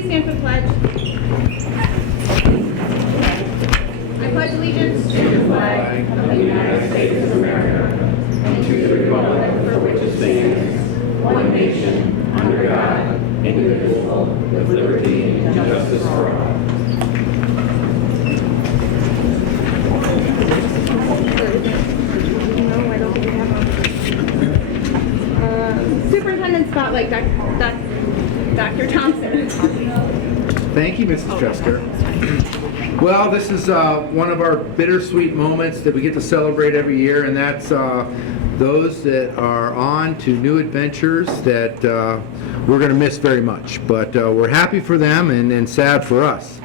Please stand for the pledge. I pledge allegiance to the flag of the United States of America and to the republic for which it stands, one nation, under God, indivisible, with liberty and justice for all. Superintendent Spotlight, Dr. Thompson. Thank you, Mrs. Chesker. Well, this is one of our bittersweet moments that we get to celebrate every year, and that's those that are on to new adventures that we're going to miss very much. But we're happy for them and sad for us.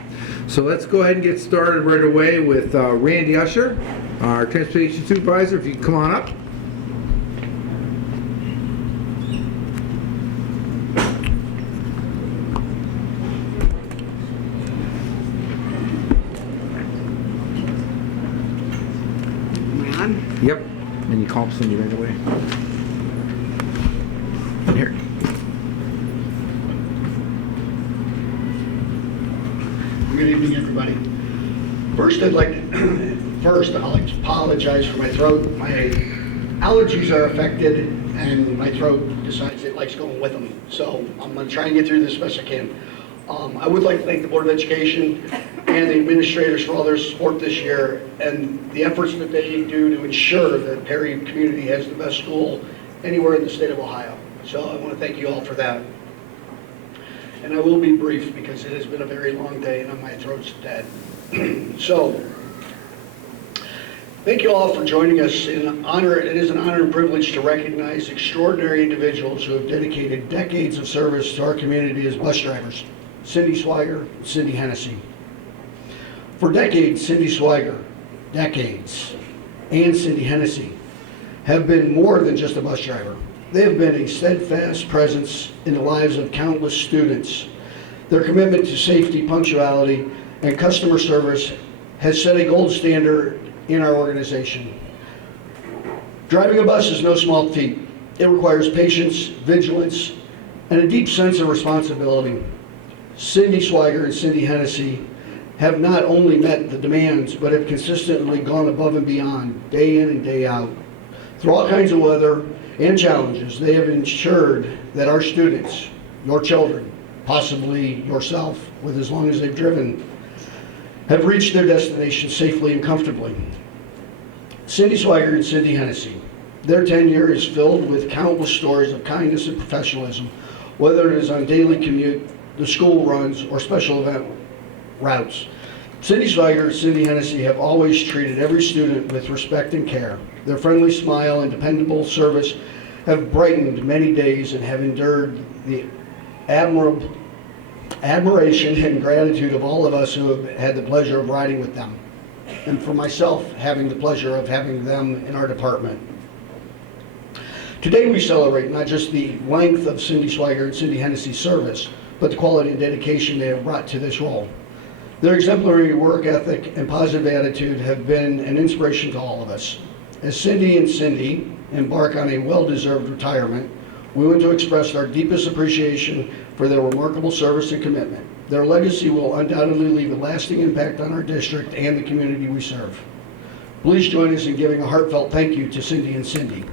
So let's go ahead and get started right away with Randy Usher, our transportation supervisor. If you can come on up. Yep, and you call Cindy right away. Here. Good evening, everybody. First, I'd like to apologize for my throat. My allergies are affected, and my throat decides it likes going with them. So I'm going to try and get through this as best I can. I would like to thank the Board of Education and the administrators for all their support this year and the efforts that they do to ensure that Perry community has the best school anywhere in the state of Ohio. So I want to thank you all for that. And I will be brief because it has been a very long day and my throat's dead. So, thank you all for joining us. It is an honor and privilege to recognize extraordinary individuals who have dedicated decades of service to our community as bus drivers. Cindy Swiger, Cindy Hennessy. For decades, Cindy Swiger, and Cindy Hennessy have been more than just a bus driver. They have been a steadfast presence in the lives of countless students. Their commitment to safety, punctuality, and customer service has set a gold standard in our organization. Driving a bus is no small feat. It requires patience, vigilance, and a deep sense of responsibility. Cindy Swiger and Cindy Hennessy have not only met the demands, but have consistently gone above and beyond, day in and day out. Through all kinds of weather and challenges, they have ensured that our students, your children, possibly yourself, with as long as they've driven, have reached their destination safely and comfortably. Cindy Swiger and Cindy Hennessy, their tenure is filled with countless stories of kindness and professionalism, whether it is on daily commute, the school runs, or special event routes. Cindy Swiger and Cindy Hennessy have always treated every student with respect and care. Their friendly smile and dependable service have brightened many days and have endured the admiration and gratitude of all of us who have had the pleasure of riding with them, and for myself, having the pleasure of having them in our department. Today we celebrate not just the length of Cindy Swiger and Cindy Hennessy's service, but the quality and dedication they have brought to this role. Their exemplary work ethic and positive attitude have been an inspiration to all of us. As Cindy and Cindy embark on a well-deserved retirement, we want to express our deepest appreciation for their remarkable service and commitment. Their legacy will undoubtedly leave a lasting impact on our district and the community we serve. Please join us in giving a heartfelt thank you to Cindy and Cindy.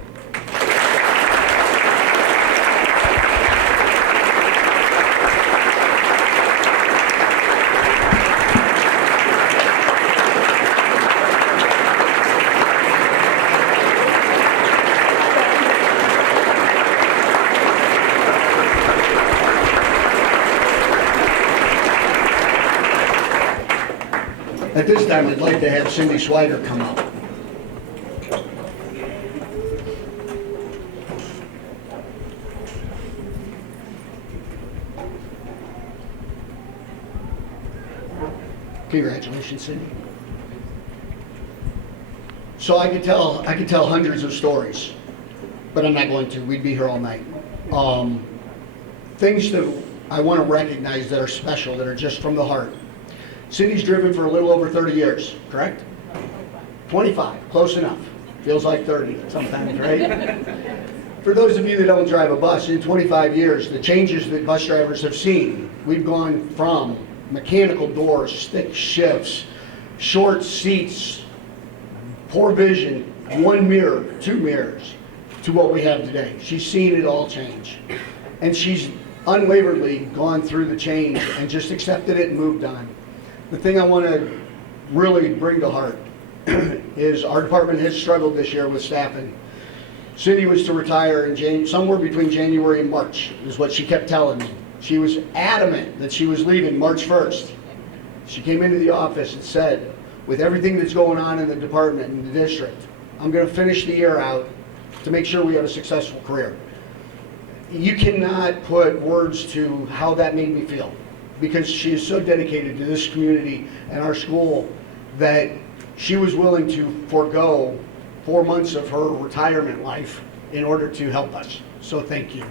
At this time, I'd like to have Cindy Swiger come up. Congratulations, Cindy. So I could tell hundreds of stories, but I'm not going to. We'd be here all night. Things that I want to recognize that are special, that are just from the heart. Cindy's driven for a little over 30 years, correct? 25, close enough. Feels like 30 sometimes, right? For those of you that don't drive a bus, in 25 years, the changes that bus drivers have seen We've gone from mechanical doors, stick shifts, short seats, poor vision, one mirror, two mirrors, to what we have today. She's seen it all change. And she's unwaveringly gone through the change and just accepted it and moved on. The thing I want to really bring to heart is our department has struggled this year with staffing. Cindy was to retire in somewhere between January and March, is what she kept telling me. She was adamant that she was leaving March 1st. She came into the office and said, with everything that's going on in the department and the district, I'm going to finish the year out to make sure we have a successful career. You cannot put words to how that made me feel, because she is so dedicated to this community and our school that she was willing to forego 4 months of her retirement life in order to help us. So thank you.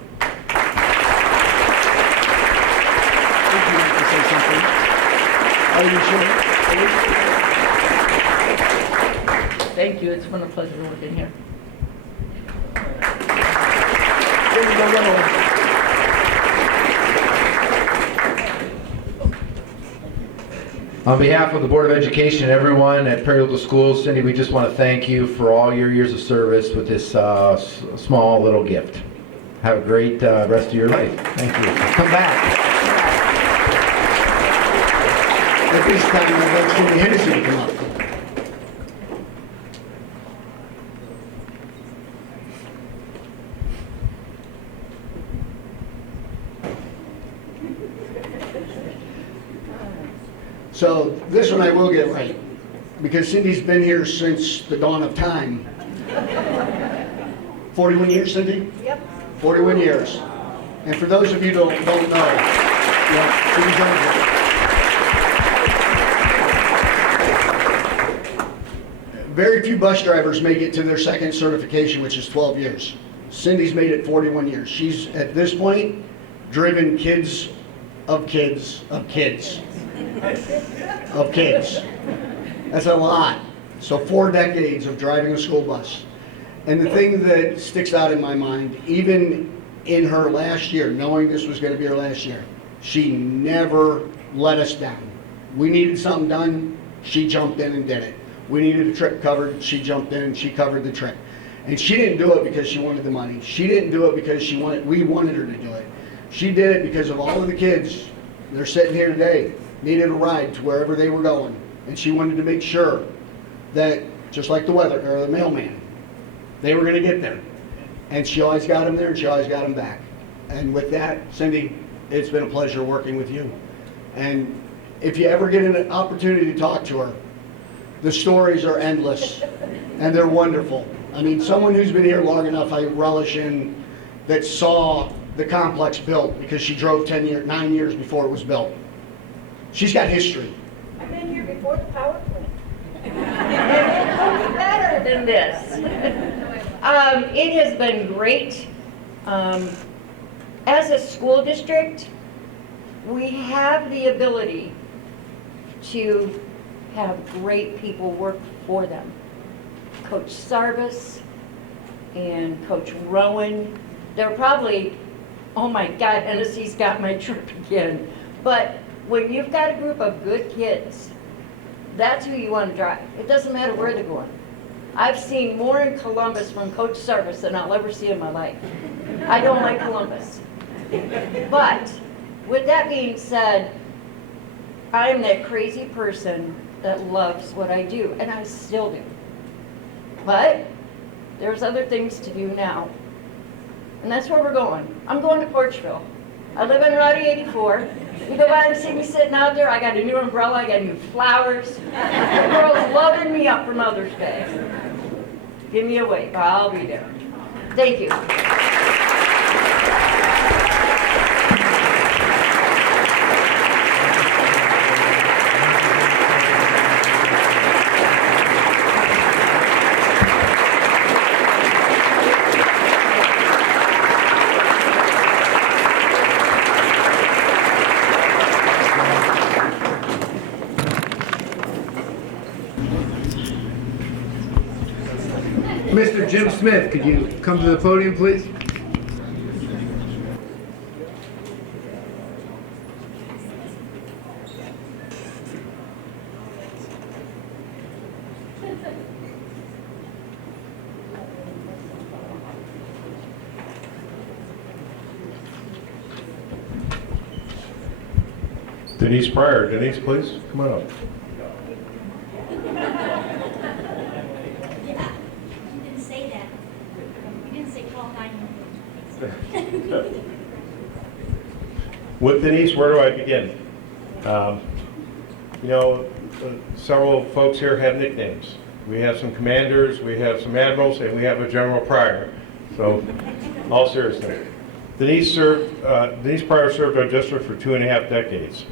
Would you like to say something? Are you sure? Thank you. It's been a pleasure working here. There you go, Yellow. On behalf of the Board of Education and everyone at Perry Local Schools, Cindy, we just want to thank you for all your years of service with this small little gift. Have a great rest of your life. Thank you. Come back. At this time, I'd like Cindy Hennessy to come up. So this one I will get right, because Cindy's been here since the dawn of time. 41 years, Cindy? Yep. 41 years. And for those of you who don't know, yeah, Cindy's over. Very few bus drivers make it to their second certification, which is 12 years. Cindy's made it 41 years. She's, at this point, driven kids of kids of kids of kids. That's a lot. So 4 decades of driving a school bus. And the thing that sticks out in my mind, even in her last year, knowing this was going to be her last year, she never let us down. We needed something done, she jumped in and did it. We needed a trip covered, she jumped in and she covered the trip. And she didn't do it because she wanted the money. She didn't do it because we wanted her to do it. She did it because of all of the kids that are sitting here today needed a ride to wherever they were going. And she wanted to make sure that, just like the weather or the mailman, they were going to get there. And she always got them there and she always got them back. And with that, Cindy, it's been a pleasure working with you. And if you ever get an opportunity to talk to her, the stories are endless and they're wonderful. I mean, someone who's been here long enough, I relish in, that saw the complex built, because she drove 9 years before it was built. She's got history. I've been here before the power plant. It's better than this. It has been great. As a school district, we have the ability to have great people work for them. Coach Sarvis and Coach Rowan, they're probably, oh my God, Hennessy's got my trip again. But when you've got a group of good kids, that's who you want to drive. It doesn't matter where they're going. I've seen more in Columbus from Coach Sarvis than I'll ever see in my life. I don't like Columbus. But with that being said, I am that crazy person that loves what I do, and I still do. But there's other things to do now. And that's where we're going. I'm going to Porchville. I live on Route 84. You go by and see me sitting out there, I got a new umbrella, I got new flowers. The girl's loading me up for Mother's Day. Give me a wave, I'll be there. Thank you. Mr. Jim Smith, could you come to the podium, please? Denise Pryor. Denise, please, come on up. Yeah, you didn't say that. You didn't say call 911. With Denise, where do I begin? You know, several folks here have nicknames. We have some commanders, we have some admirals, and we have a General Pryor. So, all seriousness. Denise Pryor served our district for 2.5 decades.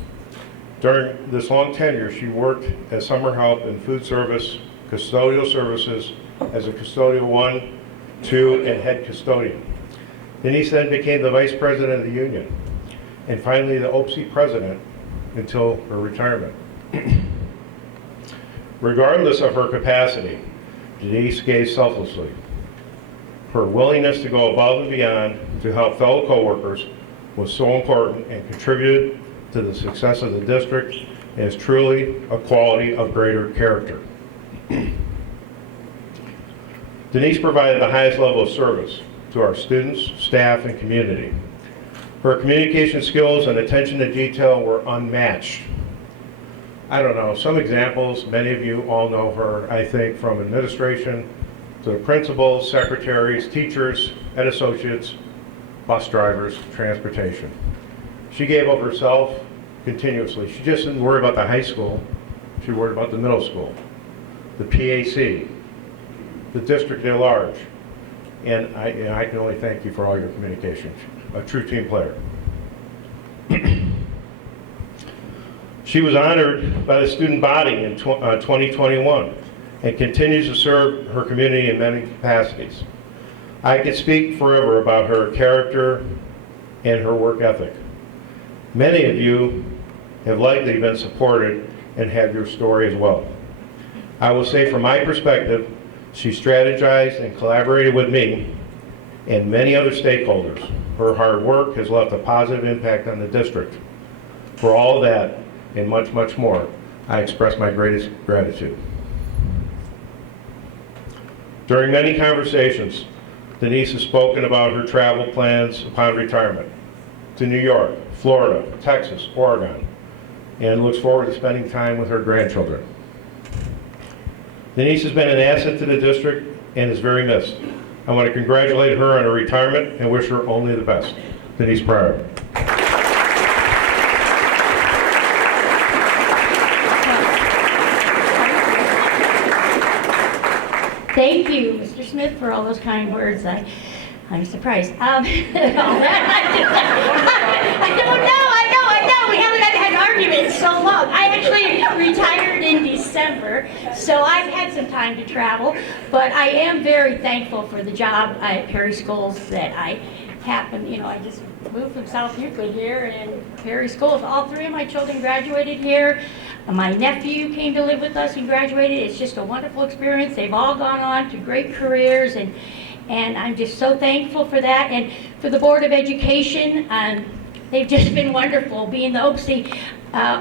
During this long tenure, she worked as summer help in food service, custodial services, as a custodial 1, 2, and head custodian. Denise then became the vice president of the union, and finally the OPSI president until her retirement. Regardless of her capacity, Denise gave selflessly. Her willingness to go above and beyond to help fellow coworkers was so important and contributed to the success of the district and is truly a quality of greater character. Denise provided the highest level of service to our students, staff, and community. Her communication skills and attention to detail were unmatched. I don't know, some examples, many of you all know her, I think, from administration to the principals, secretaries, teachers, and associates, bus drivers, transportation. She gave of herself continuously. She just didn't worry about the high school, she worried about the middle school, the PAC, the district at large. And I can only thank you for all your communication. A true team player. She was honored by the student body in 2021 and continues to serve her community in many capacities. I could speak forever about her character and her work ethic. Many of you have likely been supported and have your story as well. I will say from my perspective, she strategized and collaborated with me and many other stakeholders. Her hard work has left a positive impact on the district. For all of that and much, much more, I express my greatest gratitude. During many conversations, Denise has spoken about her travel plans upon retirement to New York, Florida, Texas, Oregon, and looks forward to spending time with her grandchildren. Denise has been an asset to the district and is very missed. I want to congratulate her on her retirement and wish her only the best. Denise Pryor. Thank you, Mr. Smith, for all those kind words. I'm surprised. I don't know. We haven't had an argument in so long. I actually retired in December, so I've had some time to travel, but I am very thankful for the job at Perry Schools that I happened, I just moved from South Euclid here, and Perry Schools, all 3 of my children graduated here. My nephew came to live with us and graduated. It's just a wonderful experience. They've all gone on to great careers, and I'm just so thankful for that. And for the Board of Education, they've just been wonderful. Being the OPSI,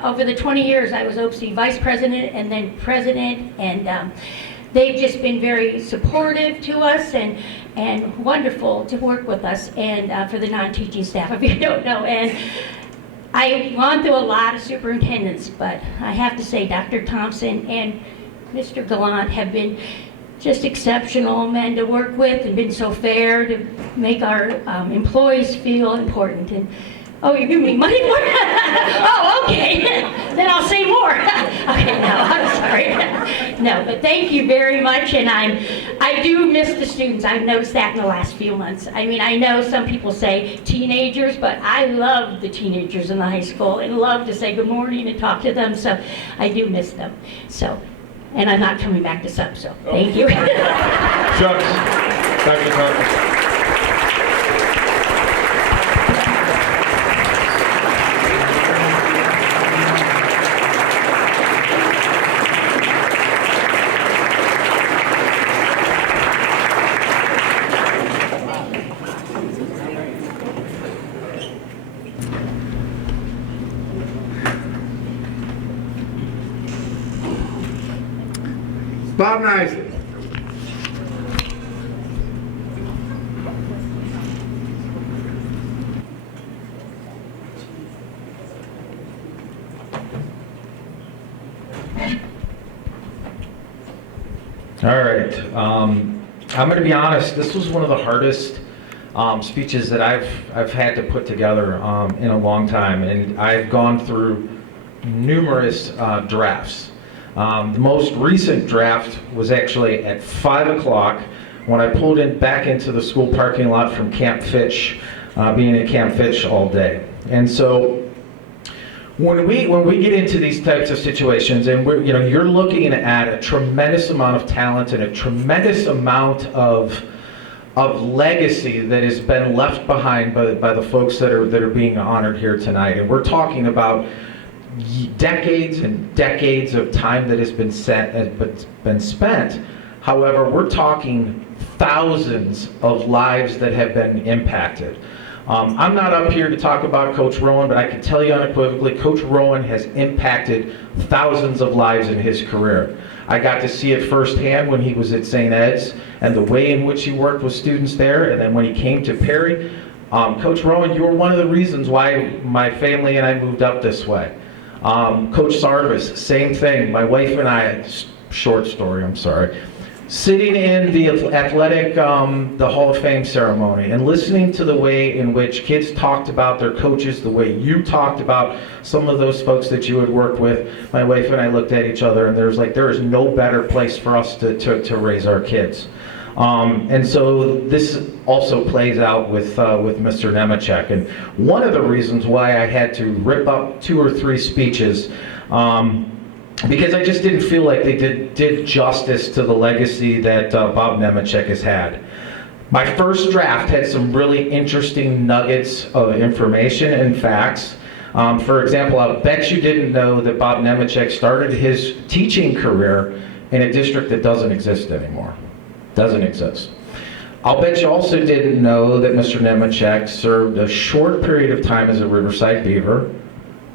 over the 20 years I was OPSI Vice President and then President, and they've just been very supportive to us and wonderful to work with us, and for the non-teaching staff, if you don't know. And I've gone through a lot of superintendents, but I have to say Dr. Thompson and Mr. Gallant have been just exceptional men to work with and been so fair to make our employees feel important. And oh, you're giving me money for it? Oh, okay. Then I'll say more. Okay, no, I'm sorry. No, but thank you very much, and I do miss the students. I've noticed that in the last few months. I mean, I know some people say teenagers, but I love the teenagers in the high school and love to say good morning and talk to them, so I do miss them. So, and I'm not coming back to sub, so thank you. Shucks. Dr. Thomas. Bob Nisley. All right. I'm going to be honest. This was one of the hardest speeches that I've had to put together in a long time, and I've gone through numerous drafts. The most recent draft was actually at 5 o'clock when I pulled back into the school parking lot from Camp Fitch, being at Camp Fitch all day. And so when we get into these types of situations, and you're looking at a tremendous amount of talent and a tremendous amount of legacy that has been left behind by the folks that are being honored here tonight. And we're talking about decades and decades of time that has been spent. However, we're talking thousands of lives that have been impacted. I'm not up here to talk about Coach Rowan, but I can tell you unequivocally, Coach Rowan has impacted thousands of lives in his career. I got to see it firsthand when he was at St. Ed's and the way in which he worked with students there, and then when he came to Perry. Coach Rowan, you were one of the reasons why my family and I moved up this way. Coach Sarvis, same thing. My wife and I, short story, I'm sorry, sitting in the athletic, the Hall of Fame ceremony and listening to the way in which kids talked about their coaches, the way you talked about some of those folks that you had worked with. My wife and I looked at each other and there is no better place for us to raise our kids. And so this also plays out with Mr. Nemechek. And one of the reasons why I had to rip up 2 or 3 speeches, because I just didn't feel like they did justice to the legacy that Bob Nemechek has had. My first draft had some really interesting nuggets of information and facts. For example, I'll bet you didn't know that Bob Nemechek started his teaching career in a district that doesn't exist anymore. Doesn't exist. I'll bet you also didn't know that Mr. Nemechek served a short period of time as a Riverside Beaver.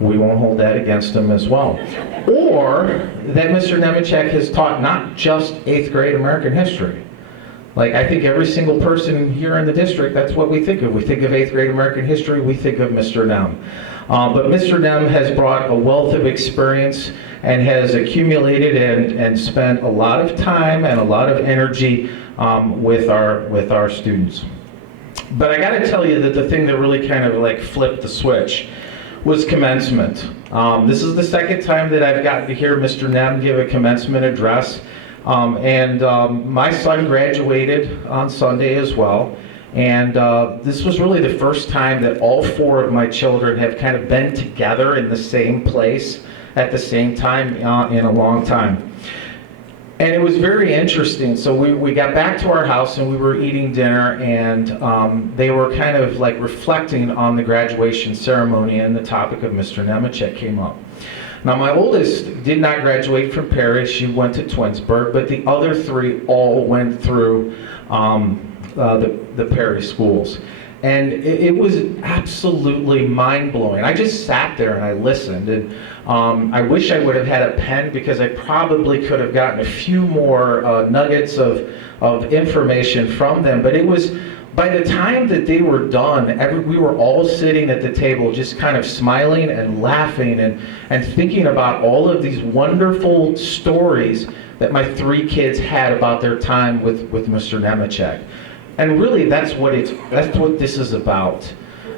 We won't hold that against him as well. Or that Mr. Nemechek has taught not just 8th grade American history. Like, I think every single person here in the district, that's what we think of. We think of 8th grade American history, we think of Mr. Nem. But Mr. Nem has brought a wealth of experience and has accumulated and spent a lot of time and a lot of energy with our students. But I gotta tell you that the thing that really kind of like flipped the switch was commencement. This is the second time that I've gotten to hear Mr. Nem give a commencement address. My son graduated on Sunday as well. And this was really the first time that all 4 of my children have kind of been together in the same place at the same time in a long time. And it was very interesting. So we got back to our house and we were eating dinner, and they were kind of like reflecting on the graduation ceremony, and the topic of Mr. Nemechek came up. Now, my oldest did not graduate from Perry. She went to Twinsburg, but the other 3 all went through the Perry schools. And it was absolutely mind-blowing. I just sat there and I listened, and I wish I would have had a pen, because I probably could have gotten a few more nuggets of information from them. But it was, by the time that they were done, we were all sitting at the table just kind of smiling and laughing and thinking about all of these wonderful stories that my 3 kids had about their time with Mr. Nemechek. And really, that's what this is about.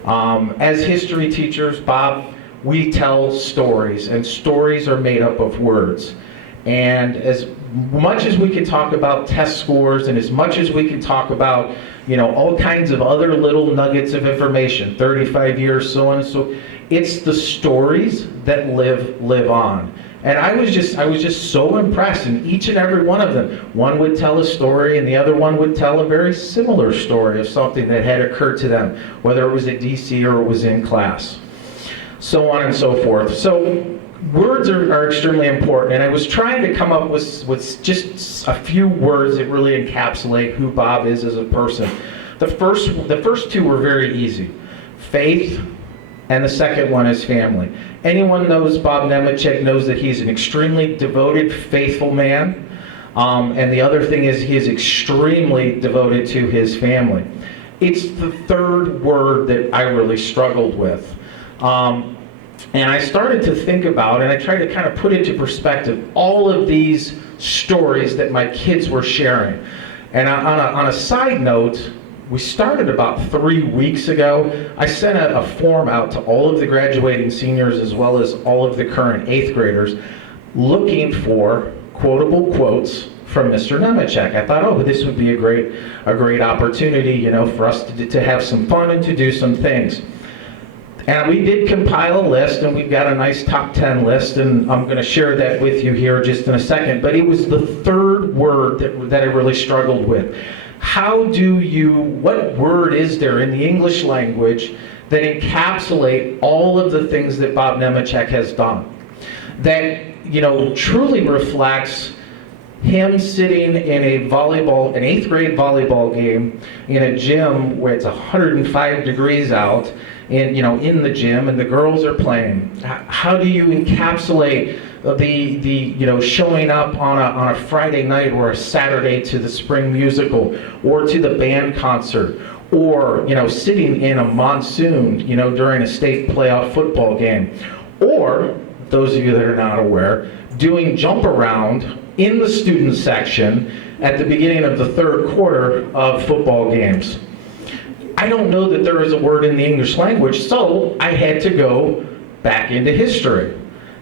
As history teachers, Bob, we tell stories, and stories are made up of words. And as much as we can talk about test scores, and as much as we can talk about, all kinds of other little nuggets of information, 35 years, so on and so, it's the stories that live on. And I was just so impressed, and each and every one of them, one would tell a story and the other one would tell a very similar story of something that had occurred to them, whether it was at DC or it was in class, so on and so forth. So words are extremely important, and I was trying to come up with just a few words that really encapsulate who Bob is as a person. The first 2 were very easy: faith, and the second one is family. Anyone knows Bob Nemechek knows that he's an extremely devoted, faithful man. And the other thing is he is extremely devoted to his family. It's the third word that I really struggled with. And I started to think about, and I tried to kind of put into perspective, all of these stories that my kids were sharing. And on a side note, we started about 3 weeks ago. I sent a form out to all of the graduating seniors as well as all of the current 8th graders looking for quotable quotes from Mr. Nemechek. I thought, oh, this would be a great opportunity, you know, for us to have some fun and to do some things. And we did compile a list, and we've got a nice top 10 list, and I'm going to share that with you here just in a second. But it was the third word that I really struggled with. What word is there in the English language that encapsulate all of the things that Bob Nemechek has done? That, you know, truly reflects him sitting in an 8th grade volleyball game in a gym where it's 105 degrees out, in the gym, and the girls are playing. How do you encapsulate the showing up on a Friday night or a Saturday to the spring musical or to the band concert, or sitting in a monsoon during a state playoff football game, or those of you that are not aware, doing jump around in the student section at the beginning of the third quarter of football games. I don't know that there is a word in the English language, so I had to go back into history.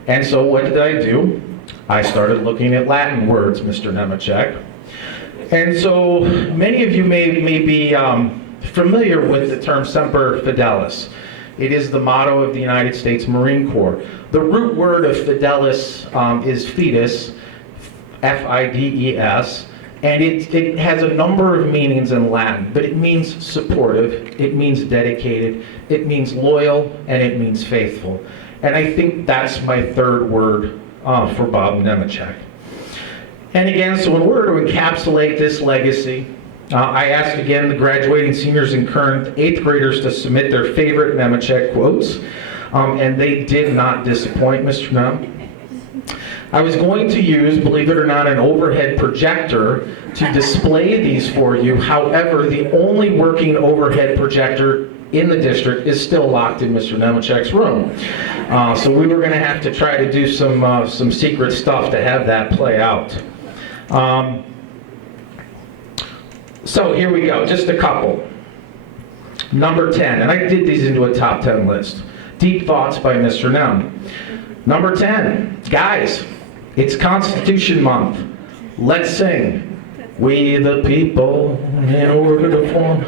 And so what did I do? I started looking at Latin words, Mr. Nemechek. And so many of you may be familiar with the term Semper Fidelis. It is the motto of the United States Marine Corps. The root word of fidelis is fides, F-I-D-E-S, and it has a number of meanings in Latin, but it means supportive, it means dedicated, it means loyal, and it means faithful. And I think that's my third word for Bob Nemechek. And again, so in order to encapsulate this legacy, I asked again the graduating seniors and current 8th graders to submit their favorite Nemechek quotes, and they did not disappoint, Mr. Nem. I was going to use, believe it or not, an overhead projector to display these for you. However, the only working overhead projector in the district is still locked in Mr. Nemechek's room. So we were going to have to try to do some secret stuff to have that play out. So here we go, just a couple. Number 10, and I did these into a top 10 list. Deep Thoughts by Mr. Nem. Number 10, guys, it's Constitution Month. Let's sing. We the people in order to form.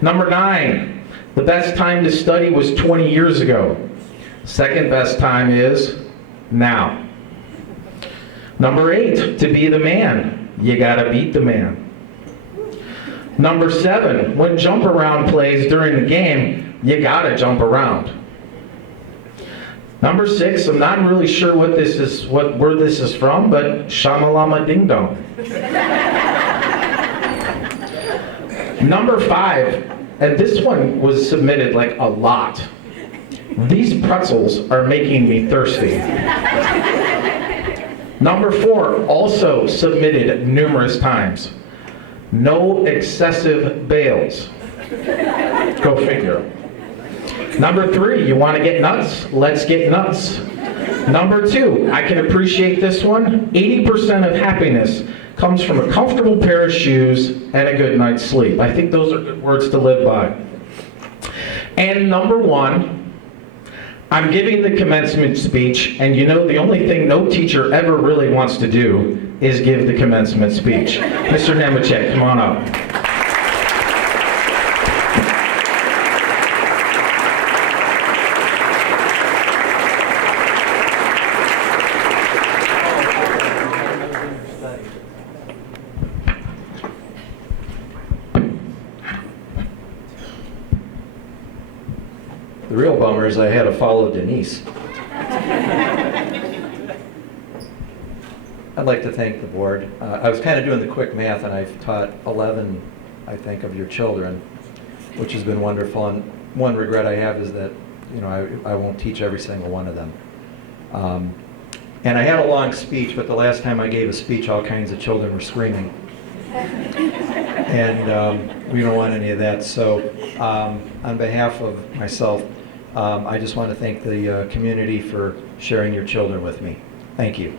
Number 9, the best time to study was 20 years ago. Second best time is now. Number 8, to be the man, you gotta beat the man. Number 7, when jump around plays during the game, you gotta jump around. Number 6, I'm not really sure what word this is from, but shamalama ding dong. Number 5, and this one was submitted like a lot. These pretzels are making me thirsty. Number 4, also submitted numerous times. No excessive bales. Go figure. Number 3, you want to get nuts? Let's get nuts. Number 2, I can appreciate this one. 80% of happiness comes from a comfortable pair of shoes and a good night's sleep. I think those are good words to live by. And number 1, I'm giving the commencement speech, and the only thing no teacher ever really wants to do is give the commencement speech. Mr. Nemechek, come on up. The real bummer is I had to follow Denise. I'd like to thank the board. I was kind of doing the quick math, and I've taught 11, I think, of your children, which has been wonderful. And one regret I have is that, I won't teach every single one of them. And I had a long speech, but the last time I gave a speech, all kinds of children were screaming. And we don't want any of that. So on behalf of myself I just want to thank the community for sharing your children with me. Thank you.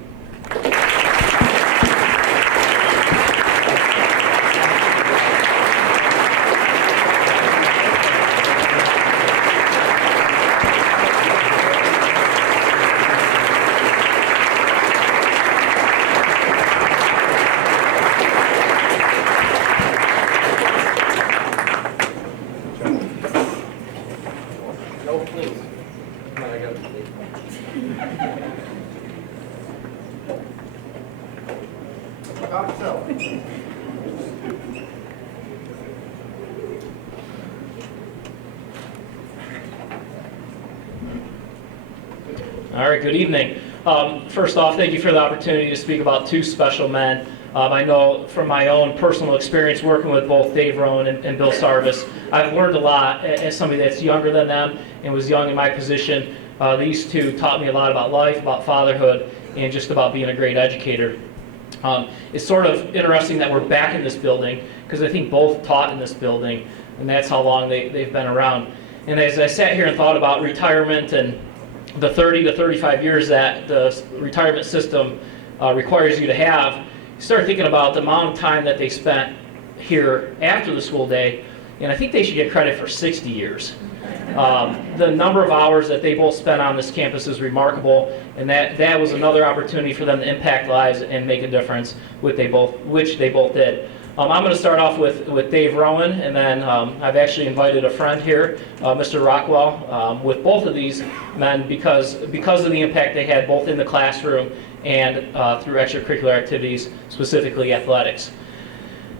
All right, good evening. First off, thank you for the opportunity to speak about two special men. I know from my own personal experience working with both Dave Rowan and Bill Sarvis, I've learned a lot as somebody that's younger than them and was young in my position. These two taught me a lot about life, about fatherhood, and just about being a great educator. It's sort of interesting that we're back in this building because I think both taught in this building, and that's how long they've been around. And as I sat here and thought about retirement and the 30 to 35 years that the retirement system requires you to have, you start thinking about the amount of time that they spent here after the school day, and I think they should get credit for 60 years. The number of hours that they both spent on this campus is remarkable, and that was another opportunity for them to impact lives and make a difference, which they both did. I'm going to start off with Dave Rowan, and then I've actually invited a friend here, Mr. Rockwell, with both of these men because of the impact they had both in the classroom and through extracurricular activities, specifically athletics.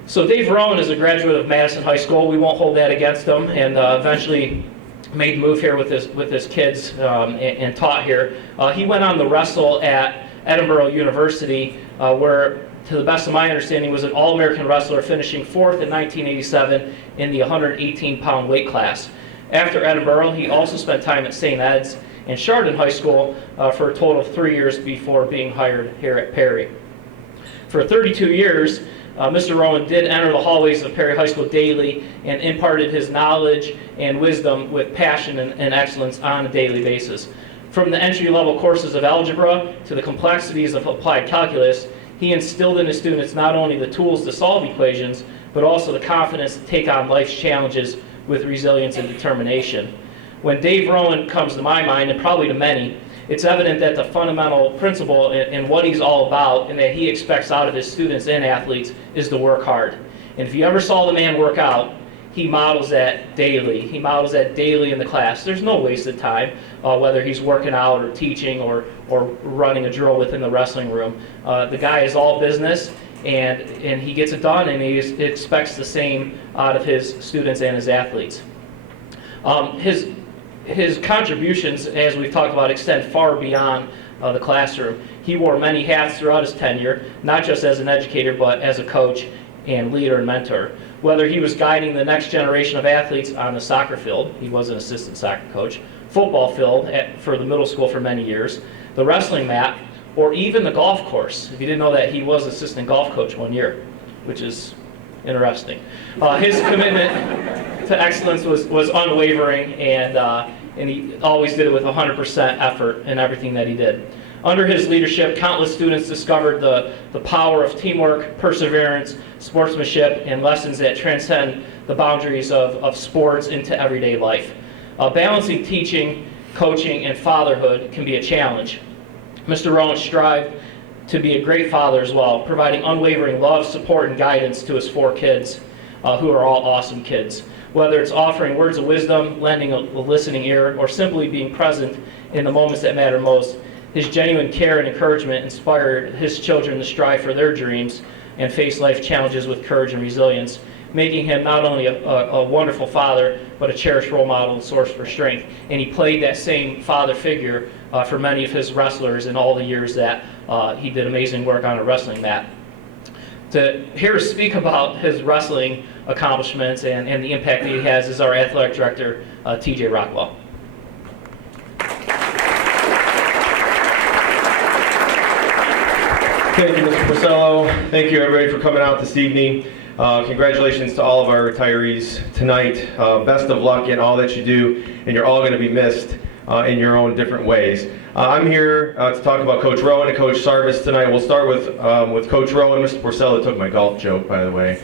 So Dave Rowan is a graduate of Madison High School. We won't hold that against him, and eventually made the move here with his kids and taught here. He went on the wrestle at Edinburgh University, where, to the best of my understanding, was an All-American wrestler, finishing 4th in 1987 in the 118-pound weight class. After Edinburgh, he also spent time at St. Ed's and Chardon High School for a total of 3 years before being hired here at Perry. For 32 years, Mr. Rowan did enter the hallways of Perry High School daily and imparted his knowledge and wisdom with passion and excellence on a daily basis. From the entry-level courses of algebra to the complexities of applied calculus, he instilled in his students not only the tools to solve equations, but also the confidence to take on life's challenges with resilience and determination. When Dave Rowan comes to my mind, and probably to many, it's evident that the fundamental principle in what he's all about and that he expects out of his students and athletes is to work hard. And if you ever saw the man work out, he models that daily. He models that daily in the class. There's no wasted time, whether he's working out or teaching or running a drill within the wrestling room. The guy is all business, and he gets it done, and he expects the same out of his students and his athletes. His contributions, as we've talked about, extend far beyond the classroom. He wore many hats throughout his tenure, not just as an educator, but as a coach and leader and mentor. Whether he was guiding the next generation of athletes on the soccer field, he was an assistant soccer coach, football field for the middle school for many years, the wrestling mat, or even the golf course. If you didn't know that, he was assistant golf coach 1 year, which is interesting. His commitment to excellence was unwavering, and he always did it with 100% effort in everything that he did. Under his leadership, countless students discovered the power of teamwork, perseverance, sportsmanship, and lessons that transcend the boundaries of sports into everyday life. Balancing teaching, coaching, and fatherhood can be a challenge. Mr. Rowan strived to be a great father as well, providing unwavering love, support, and guidance to his 4 kids, who are all awesome kids. Whether it's offering words of wisdom, lending a listening ear, or simply being present in the moments that matter most, his genuine care and encouragement inspired his children to strive for their dreams and face life challenges with courage and resilience, making him not only a wonderful father, but a cherished role model and source for strength. And he played that same father figure for many of his wrestlers in all the years that he did amazing work on a wrestling mat. To hear us speak about his wrestling accomplishments and the impact that he has is our athletic director, T.J. Rockwell. Thank you, Mr. Porcello. Thank you, everybody, for coming out this evening. Congratulations to all of our retirees tonight. Best of luck in all that you do, and you're all going to be missed in your own different ways. I'm here to talk about Coach Rowan and Coach Sarvis tonight. We'll start with Coach Rowan. Mr. Porcella took my golf joke, by the way.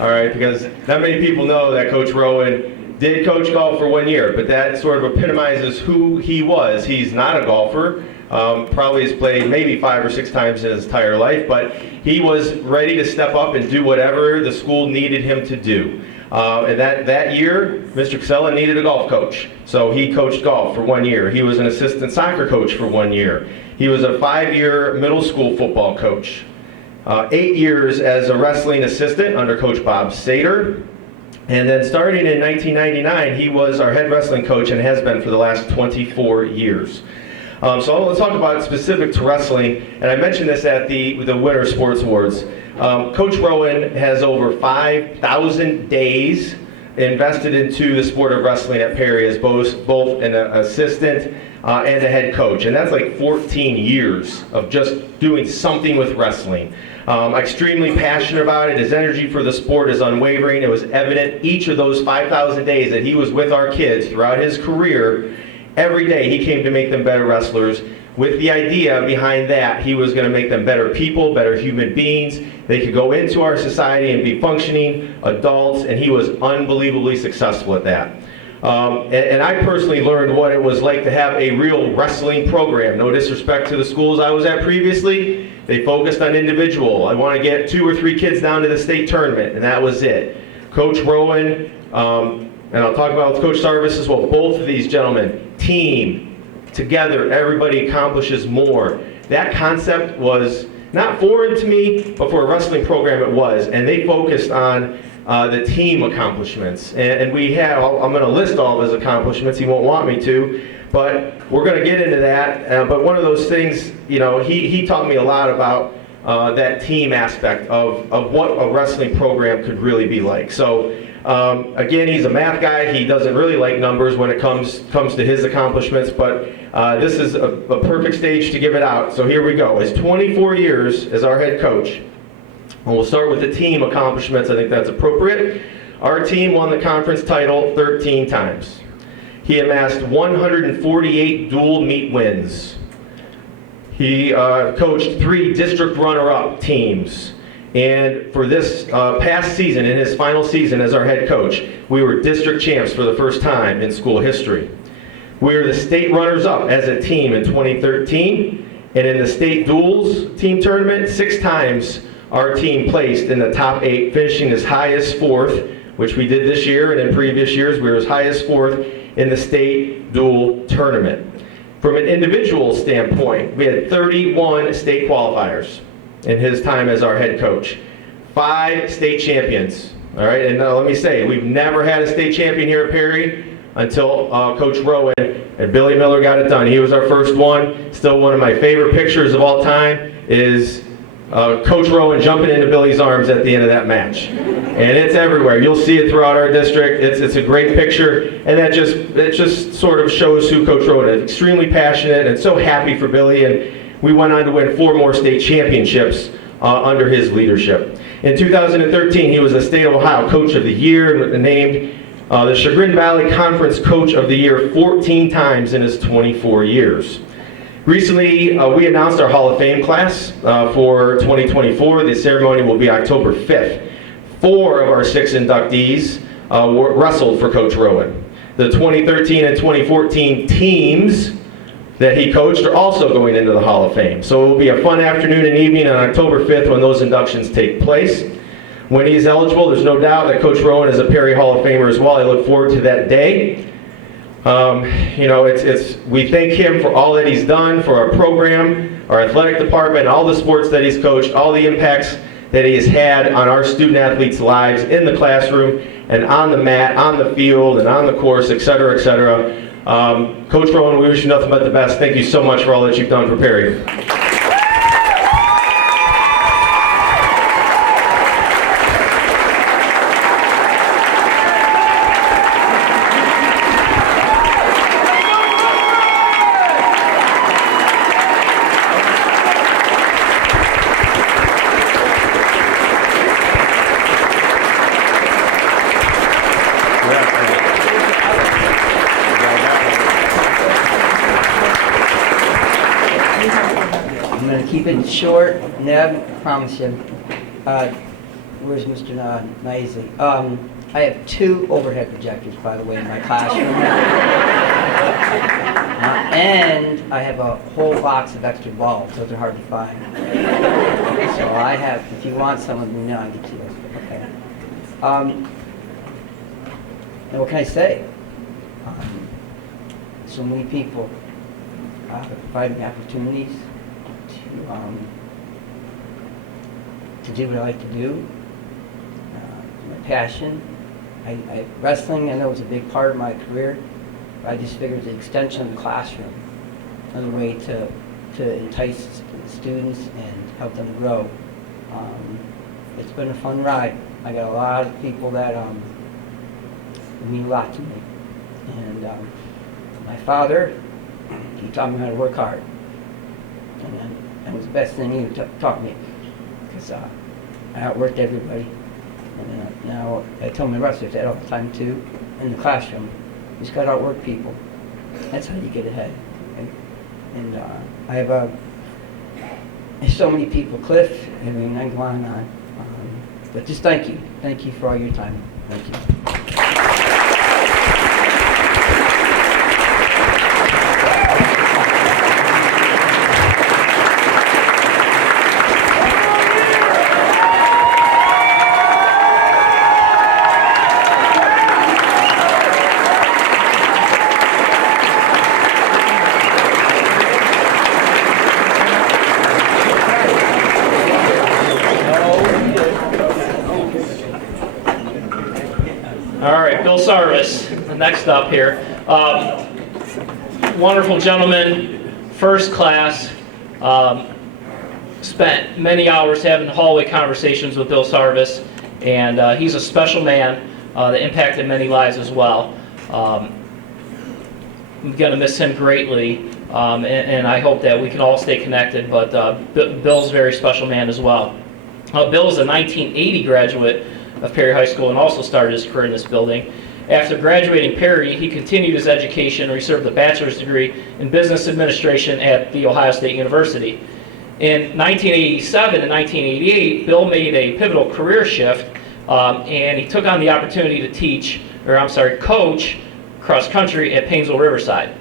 All right, because not many people know that Coach Rowan did coach golf for 1 year, but that sort of epitomizes who he was. He's not a golfer. Probably has played maybe 5 or 6 times in his entire life, but he was ready to step up and do whatever the school needed him to do. And that year, Mr. Casella needed a golf coach, so he coached golf for 1 year. He was an assistant soccer coach for 1 year. He was a 5-year middle school football coach. 8 years as a wrestling assistant under Coach Bob Sater. And then starting in 1999, he was our head wrestling coach and has been for the last 24 years. So let's talk about specific to wrestling, and I mentioned this at the Winter Sports Awards. Coach Rowan has over 5,000 days invested into the sport of wrestling at Perry as both an assistant and a head coach, and that's like 14 years of just doing something with wrestling. Extremely passionate about it. His energy for the sport is unwavering. It was evident each of those 5,000 days that he was with our kids throughout his career. Every day he came to make them better wrestlers. With the idea behind that, he was going to make them better people, better human beings. They could go into our society and be functioning adults, and he was unbelievably successful at that. And I personally learned what it was like to have a real wrestling program. No disrespect to the schools I was at previously. They focused on individual. I want to get 2 or 3 kids down to the state tournament, and that was it. Coach Rowan, and I'll talk about Coach Sarvis as well, both of these gentlemen, team, together, everybody accomplishes more. That concept was not foreign to me, but for a wrestling program it was, and they focused on the team accomplishments. And we have, I'm going to list all of his accomplishments, he won't want me to, but we're going to get into that. But one of those things, you know, he taught me a lot about that team aspect of what a wrestling program could really be like. So again, he's a math guy. He doesn't really like numbers when it comes to his accomplishments, but this is a perfect stage to give it out. So here we go. His 24 years as our head coach. And we'll start with the team accomplishments. I think that's appropriate. Our team won the conference title 13 times. He amassed 148 dual meet wins. He coached 3 district runner-up teams. And for this past season, in his final season as our head coach, we were district champs for the first time in school history. We were the state runners-up as a team in 2013, and in the state duels team tournament, 6 times our team placed in the top 8, finishing as high as 4th, which we did this year, and in previous years we were as high as 4th in the state duel tournament. From an individual standpoint, we had 31 state qualifiers in his time as our head coach. 5 state champions, all right? And let me say, we've never had a state champion here at Perry until Coach Rowan and Billy Miller got it done. He was our first one. Still one of my favorite pictures of all time is Coach Rowan jumping into Billy's arms at the end of that match. And it's everywhere. You'll see it throughout our district. It's a great picture, and it just sort of shows who Coach Rowan is. Extremely passionate and so happy for Billy, and we went on to win 4 more state championships under his leadership. In 2013, he was the State of Ohio Coach of the Year, named the Chagrin Valley Conference Coach of the Year 14 times in his 24 years. Recently, we announced our Hall of Fame class for 2024. The ceremony will be October 5th. 4 of our 6 inductees wrestled for Coach Rowan. The 2013 and 2014 teams that he coached are also going into the Hall of Fame. So it will be a fun afternoon and evening on October 5th when those inductions take place. When he's eligible, there's no doubt that Coach Rowan is a Perry Hall of Famer as well. I look forward to that day. You know, we thank him for all that he's done for our program, our athletic department, all the sports that he's coached, all the impacts that he has had on our student athletes' lives in the classroom and on the mat, on the field, and on the course, et cetera, et cetera. Coach Rowan, we wish you nothing but the best. Thank you so much for all that you've done for Perry. I'm going to keep it short. Neb, promise you. Where's Mr. Naisi? I have 2 overhead projectors, by the way, in my classroom. And I have a whole box of extra bulbs. Those are hard to find. So I have, if you want some of them, I'll get you those. Okay. And what can I say? So many people provide me opportunities to do what I like to do. My passion. Wrestling, I know, was a big part of my career. I just figured the extension of the classroom, another way to entice students and help them grow. It's been a fun ride. I got a lot of people that mean a lot to me. And my father, he taught me how to work hard. And that was the best thing he taught me, because I outworked everybody. And now I tell my wrestlers that all the time too, in the classroom. You just got to outwork people. That's how you get ahead. Okay? And I have so many people, Cliff, I mean, I go on and on. But just thank you. Thank you for all your time. Thank you. All right, Bill Sarvis, next up here. Wonderful gentleman, first class. Spent many hours having hallway conversations with Bill Sarvis, and he's a special man that impacted many lives as well. I'm going to miss him greatly, and I hope that we can all stay connected, but Bill's a very special man as well. Bill is a 1980 graduate of Perry High School and also started his career in this building. After graduating Perry, he continued his education and received a bachelor's degree in business administration at The Ohio State University. In 1987 and 1988, Bill made a pivotal career shift, and he took on the opportunity to coach cross country at Painesville Riverside.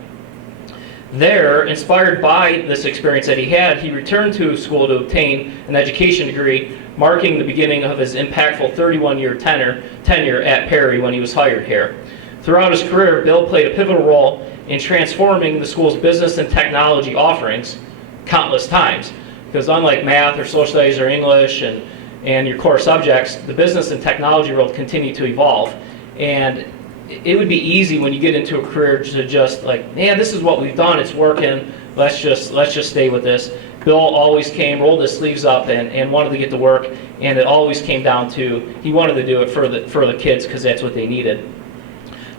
There, inspired by this experience that he had, he returned to school to obtain an education degree, marking the beginning of his impactful 31-year tenure at Perry when he was hired here. Throughout his career, Bill played a pivotal role in transforming the school's business and technology offerings countless times. Because unlike math or social studies or English and your core subjects, the business and technology world continue to evolve. And it would be easy when you get into a career to just like, man, this is what we've done, it's working, let's just stay with this. Bill always rolled his sleeves up and wanted to get to work, and it always came down to he wanted to do it for the kids because that's what they needed.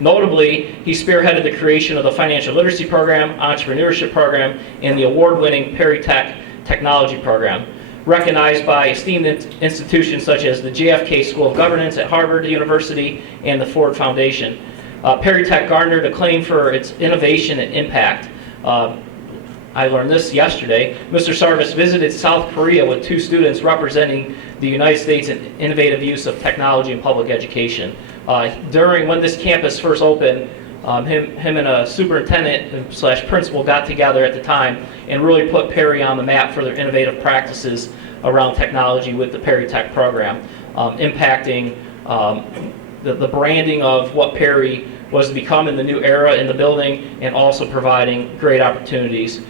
Notably, he spearheaded the creation of the financial literacy program, entrepreneurship program, and the award-winning Perry Tech technology program, recognized by esteemed institutions such as the JFK School of Governance at Harvard University and the Ford Foundation. Perry Tech garnered acclaim for its innovation and impact. I learned this yesterday. Mr. Sarvis visited South Korea with 2 students representing the United States in innovative use of technology in public education. When this campus first opened, him and a superintendent/principal got together at the time and really put Perry on the map for their innovative practices around technology with the Perry Tech program, impacting the branding of what Perry was to become in the new era in the building, and also providing great opportunities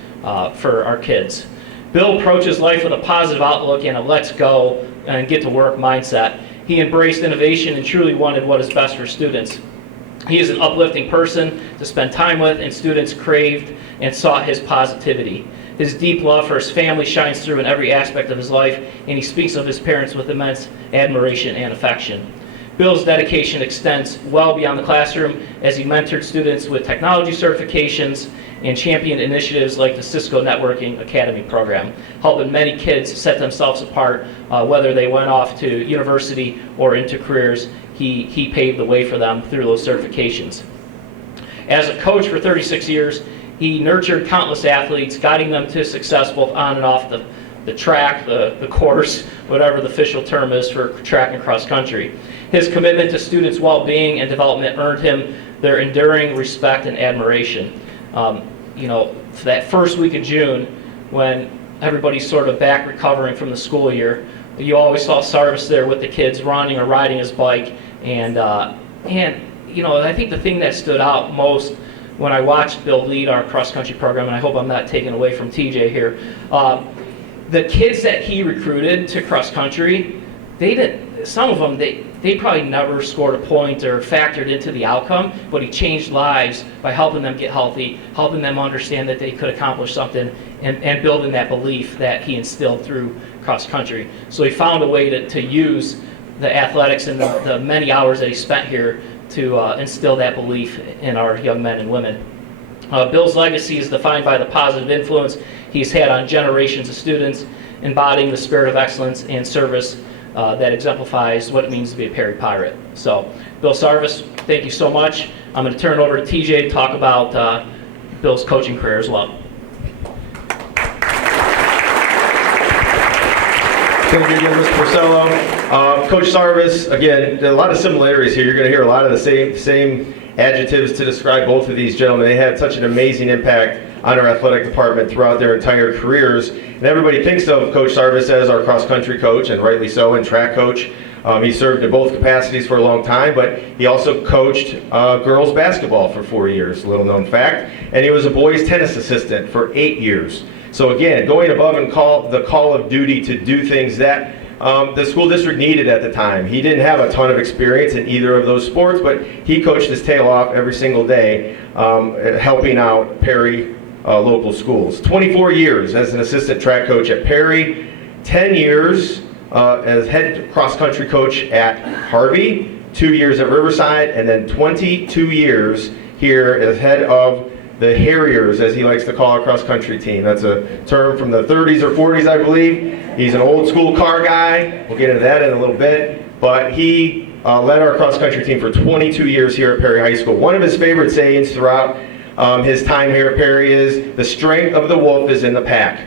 for our kids. Bill approaches life with a positive outlook and a let's go and get to work mindset. He embraced innovation and truly wanted what is best for students. He is an uplifting person to spend time with, and students craved and sought his positivity. His deep love for his family shines through in every aspect of his life, and he speaks of his parents with immense admiration and affection. Bill's dedication extends well beyond the classroom as he mentored students with technology certifications and championed initiatives like the Cisco Networking Academy program, helping many kids set themselves apart, whether they went off to university or into careers. He paved the way for them through those certifications. As a coach for 36 years, He nurtured countless athletes, guiding them to success both on and off the track, the course, whatever the official term is for track and cross country. His commitment to students' well-being and development earned him their enduring respect and admiration. For that first week of June, when everybody's sort of back recovering from the school year, you always saw Sarvis there with the kids running or riding his bike. And I think the thing that stood out most when I watched Bill lead our cross-country program, and I hope I'm not taking away from TJ here, the kids that he recruited to cross-country, some of them, they probably never scored a point or factored into the outcome, but he changed lives by helping them get healthy, helping them understand that they could accomplish something, and building that belief that he instilled through cross-country. So he found a way to use the athletics and the many hours that he spent here to instill that belief in our young men and women. Bill's legacy is defined by the positive influence he's had on generations of students, embodying the spirit of excellence and service that exemplifies what it means to be a Perry Pirate. So, Bill Sarvis, thank you so much. I'm going to turn it over to TJ to talk about Bill's coaching career as well. Thank you again, Mr. Porcello. Coach Sarvis, again, a lot of similarities here. You're going to hear a lot of the same adjectives to describe both of these gentlemen. They had such an amazing impact on our athletic department throughout their entire careers. And everybody thinks of Coach Sarvis as our cross-country coach, and rightly so, and track coach. He served in both capacities for a long time, but he also coached girls basketball for 4 years, little known fact. And he was a boys tennis assistant for 8 years. So again, going above and the call of duty to do things that the school district needed at the time. He didn't have a ton of experience in either of those sports, but he coached his tail off every single day, helping out Perry local schools. 24 years as an assistant track coach at Perry, 10 years as head cross-country coach at Harvey, 2 years at Riverside, and then 22 years here as head of the Harriers, as he likes to call our cross-country team. That's a term from the 30s or 40s, I believe. He's an old school car guy. We'll get into that in a little bit. But he led our cross-country team for 22 years here at Perry High School. One of his favorite sayings throughout his time here at Perry is, "The strength of the wolf is in the pack."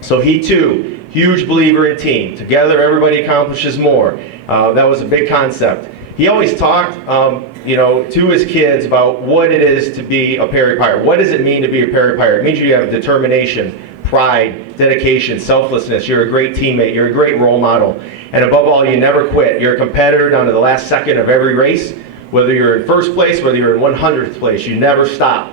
So he too, huge believer in team. Together everybody accomplishes more. That was a big concept. He always talked to his kids about what it is to be a Perry Pirate. What does it mean to be a Perry Pirate? It means you have determination, pride, dedication, selflessness. You're a great teammate. You're a great role model. And above all, you never quit. You're a competitor down to the last second of every race. Whether you're in first place, whether you're in 100th place, you never stop.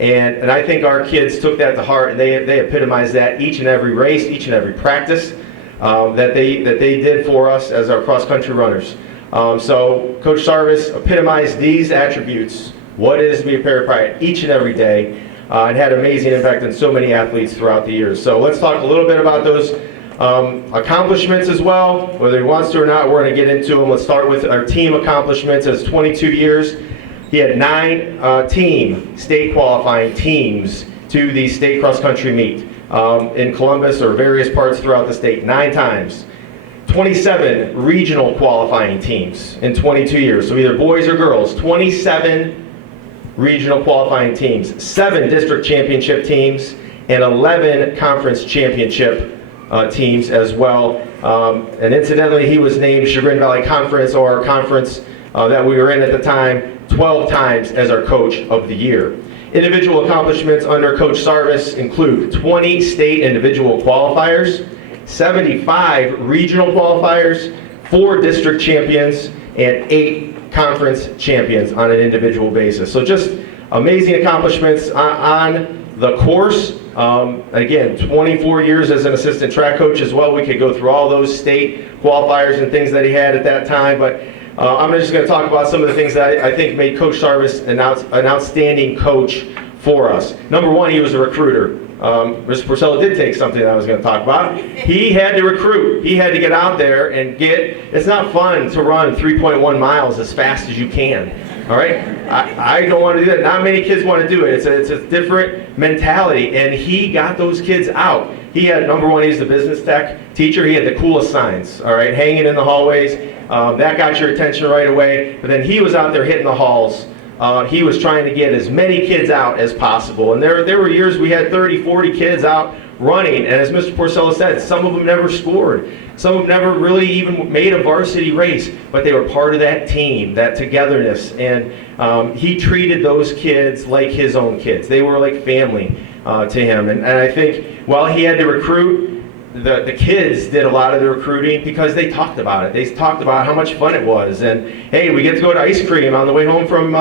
And I think our kids took that to heart, and they epitomized that each and every race, each and every practice that they did for us as our cross-country runners. So Coach Sarvis epitomized these attributes, what it is to be a Perry Pirate, each and every day, and had amazing impact on so many athletes throughout the years. So let's talk a little bit about those accomplishments as well. Whether he wants to or not, we're going to get into them. Let's start with our team accomplishments. As 22 years, he had 9 team state qualifying teams to the state cross-country meet in Columbus or various parts throughout the state, 9 times. 27 regional qualifying teams in 22 years, so either boys or girls, 27 regional qualifying teams, 7 district championship teams, and 11 conference championship teams as well. And incidentally, he was named Chagrin Valley Conference, or conference that we were in at the time, 12 times as our Coach of the Year. Individual accomplishments under Coach Sarvis include 20 state individual qualifiers, 75 regional qualifiers, 4 district champions, and 8 conference champions on an individual basis. So just amazing accomplishments on the course. Again, 24 years as an assistant track coach as well. We could go through all those state qualifiers and things that he had at that time, but I'm just going to talk about some of the things that I think made Coach Sarvis an outstanding coach for us. Number one, he was a recruiter. Mr. Porcello did take something that I was going to talk about. He had to recruit. He had to get out there and it's not fun to run 3.1 miles as fast as you can. All right? I don't want to do that. Not many kids want to do it. It's a different mentality, and he got those kids out. He had, number one, he's the business tech teacher. He had the coolest signs, all right, hanging in the hallways. That got your attention right away. But then he was out there hitting the halls, he was trying to get as many kids out as possible. And there were years we had 30, 40 kids out running, and as Mr. Porcello said, some of them never scored. Some of them never really even made a varsity race, but they were part of that team, that togetherness, and he treated those kids like his own kids. They were like family to him, and I think while he had to recruit, the kids did a lot of the recruiting because they talked about it. They talked about how much fun it was, and hey, we get to go to ice cream on the way home from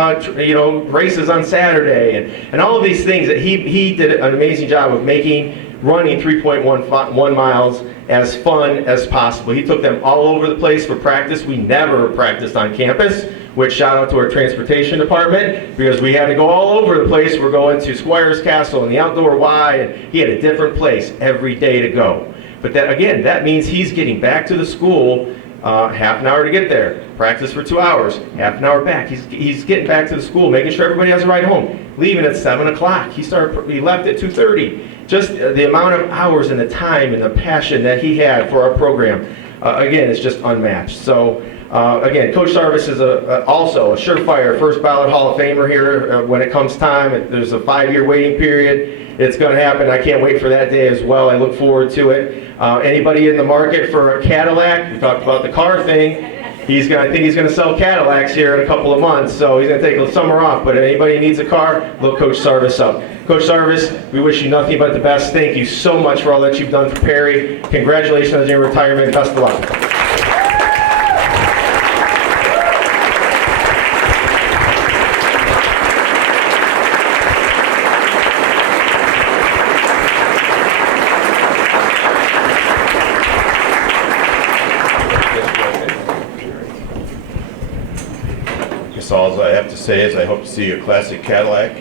races on Saturday, and all of these things that he did an amazing job of making running 3.1 miles as fun as possible. He took them all over the place for practice. We never practiced on campus, which shout out to our transportation department, because we had to go all over the place. We're going to Squires Castle and the Outdoor Y, and he had a different place every day to go. But that, again, that means he's getting back to the school half an hour to get there, practice for 2 hours, half an hour back. He's getting back to the school, making sure everybody has a ride home, leaving at 7 o'clock. He left at 2:30. Just the amount of hours and the time and the passion that he had for our program, again, is just unmatched. So, again, Coach Sarvis is also a surefire first ballot Hall of Famer here when it comes time. There's a 5-year waiting period. It's going to happen. I can't wait for that day as well. I look forward to it. Anybody in the market for a Cadillac? We talked about the car thing. I think he's going to sell Cadillacs here in a couple of months, so he's going to take the summer off. But if anybody needs a car, look Coach Sarvis up. Coach Sarvis, we wish you nothing but the best. Thank you so much for all that you've done for Perry. Congratulations on your retirement. Best of luck. All I have to say is I hope to see a classic Cadillac.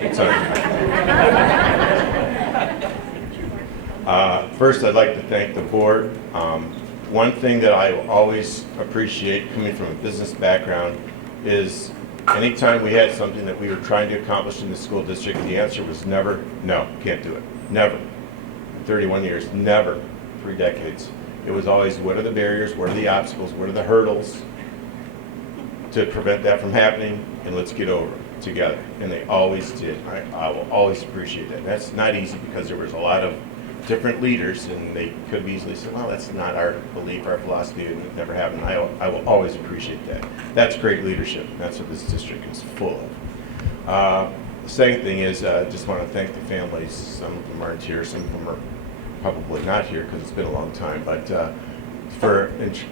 First, I'd like to thank the board. One thing that I always appreciate coming from a business background is anytime we had something that we were trying to accomplish in the school district, the answer was never, no, can't do it. Never. 31 years, never. 3 decades. It was always, what are the barriers, what are the obstacles, what are the hurdles to prevent that from happening, and let's get over it together. And they always did. I will always appreciate that. That's not easy because there was a lot of different leaders, and they could have easily said, well, that's not our belief, our philosophy, and it never happened. I will always appreciate that. That's great leadership. That's what this district is full of. The second thing is, I just want to thank the families. Some of them aren't here, some of them are probably not here because it's been a long time, but for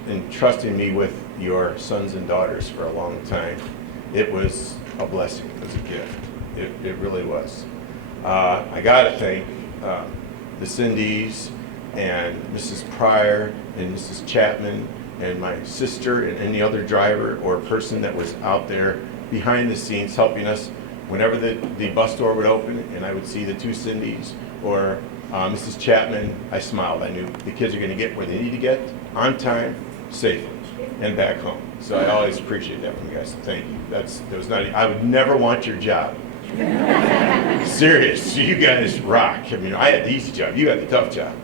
entrusting me with your sons and daughters for a long time. It was a blessing. It was a gift. It really was. I got to thank the Cindys and Mrs. Pryor and Mrs. Chapman and my sister and any other driver or person that was out there behind the scenes helping us. Whenever the bus door would open and I would see the 2 Cindys or Mrs. Chapman, I smiled. I knew the kids are going to get where they need to get on time, safely, and back home. So I always appreciate that from you guys. So thank you. That was not. I would never want your job. Serious. You guys rock. I mean, I had the easy job. You had the tough job.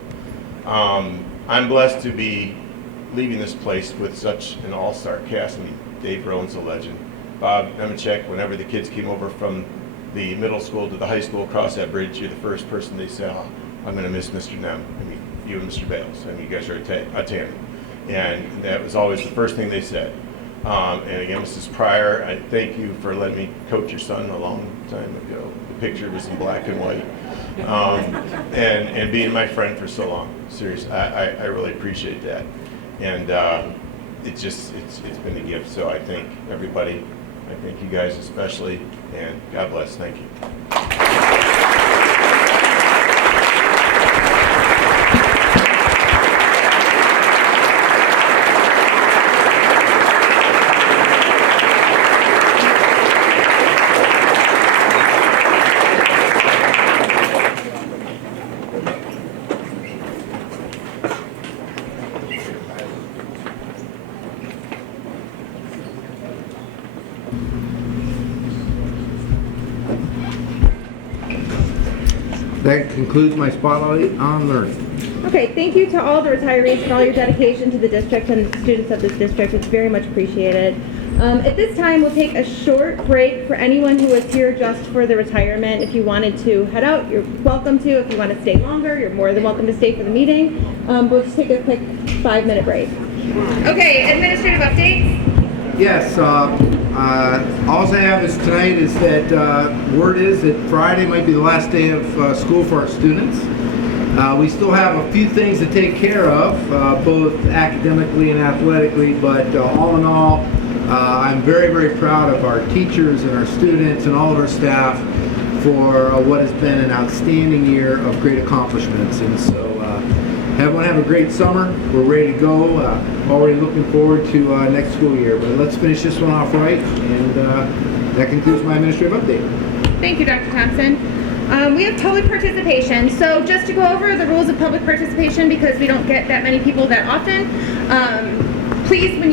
I'm blessed to be leaving this place with such an all-star cast. I mean, Dave Rowan's a legend. Bob Nemechek, whenever the kids came over from the middle school to the high school across that bridge, you're the first person they say, oh, I'm going to miss Mr. Nem. I mean, you and Mr. Bales. I mean, you guys are a tandem. And that was always the first thing they said. And again, Mrs. Pryor, I thank you for letting me coach your son a long time ago. The picture was in black and white. And being my friend for so long. Seriously, I really appreciate that. And it's been a gift. So I thank everybody. I thank you guys especially. And God bless. Thank you. That concludes my spotlight on learning. Okay, thank you to all the retirees for all your dedication to the district and the students of this district. It's very much appreciated. At this time, we'll take a short break for anyone who was here just for the retirement. If you wanted to head out, you're welcome to. If you want to stay longer, you're more than welcome to stay for the meeting. We'll just take a quick 5-minute break. Okay, administrative updates. Yes, all I have is tonight is that word is that Friday might be the last day of school for our students. We still have a few things to take care of, both academically and athletically, but all in all, I'm very, very proud of our teachers and our students and all of our staff for what has been an outstanding year of great accomplishments. And so everyone have a great summer. We're ready to go. Already looking forward to next school year. But let's finish this one off right. And that concludes my administrative update. Thank you, Dr. Thompson. We have public participation. So just to go over the rules of public participation, because we don't get that many people that often, please, when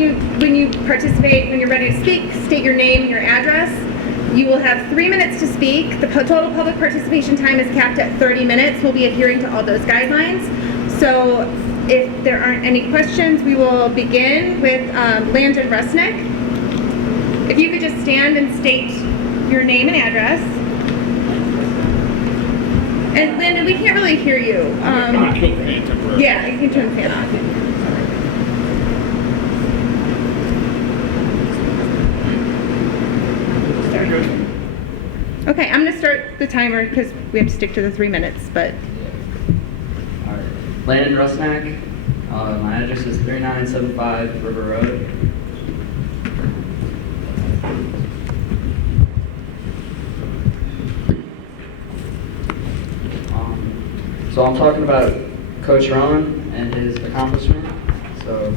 you participate, when you're ready to speak, state your name and your address. You will have 3 minutes to speak. The total public participation time is capped at 30 minutes. We'll be adhering to all those guidelines. So if there aren't any questions, we will begin with Landon Rusnick. If you could just stand and state your name and address. And Landon, we can't really hear you. Yeah, you can turn the fan off. Okay, I'm going to start the timer because we have to stick to the 3 minutes, but... All right. Landon Rusnack. My address is 3975 River Road. So I'm talking about Coach Rowan and his accomplishment. So,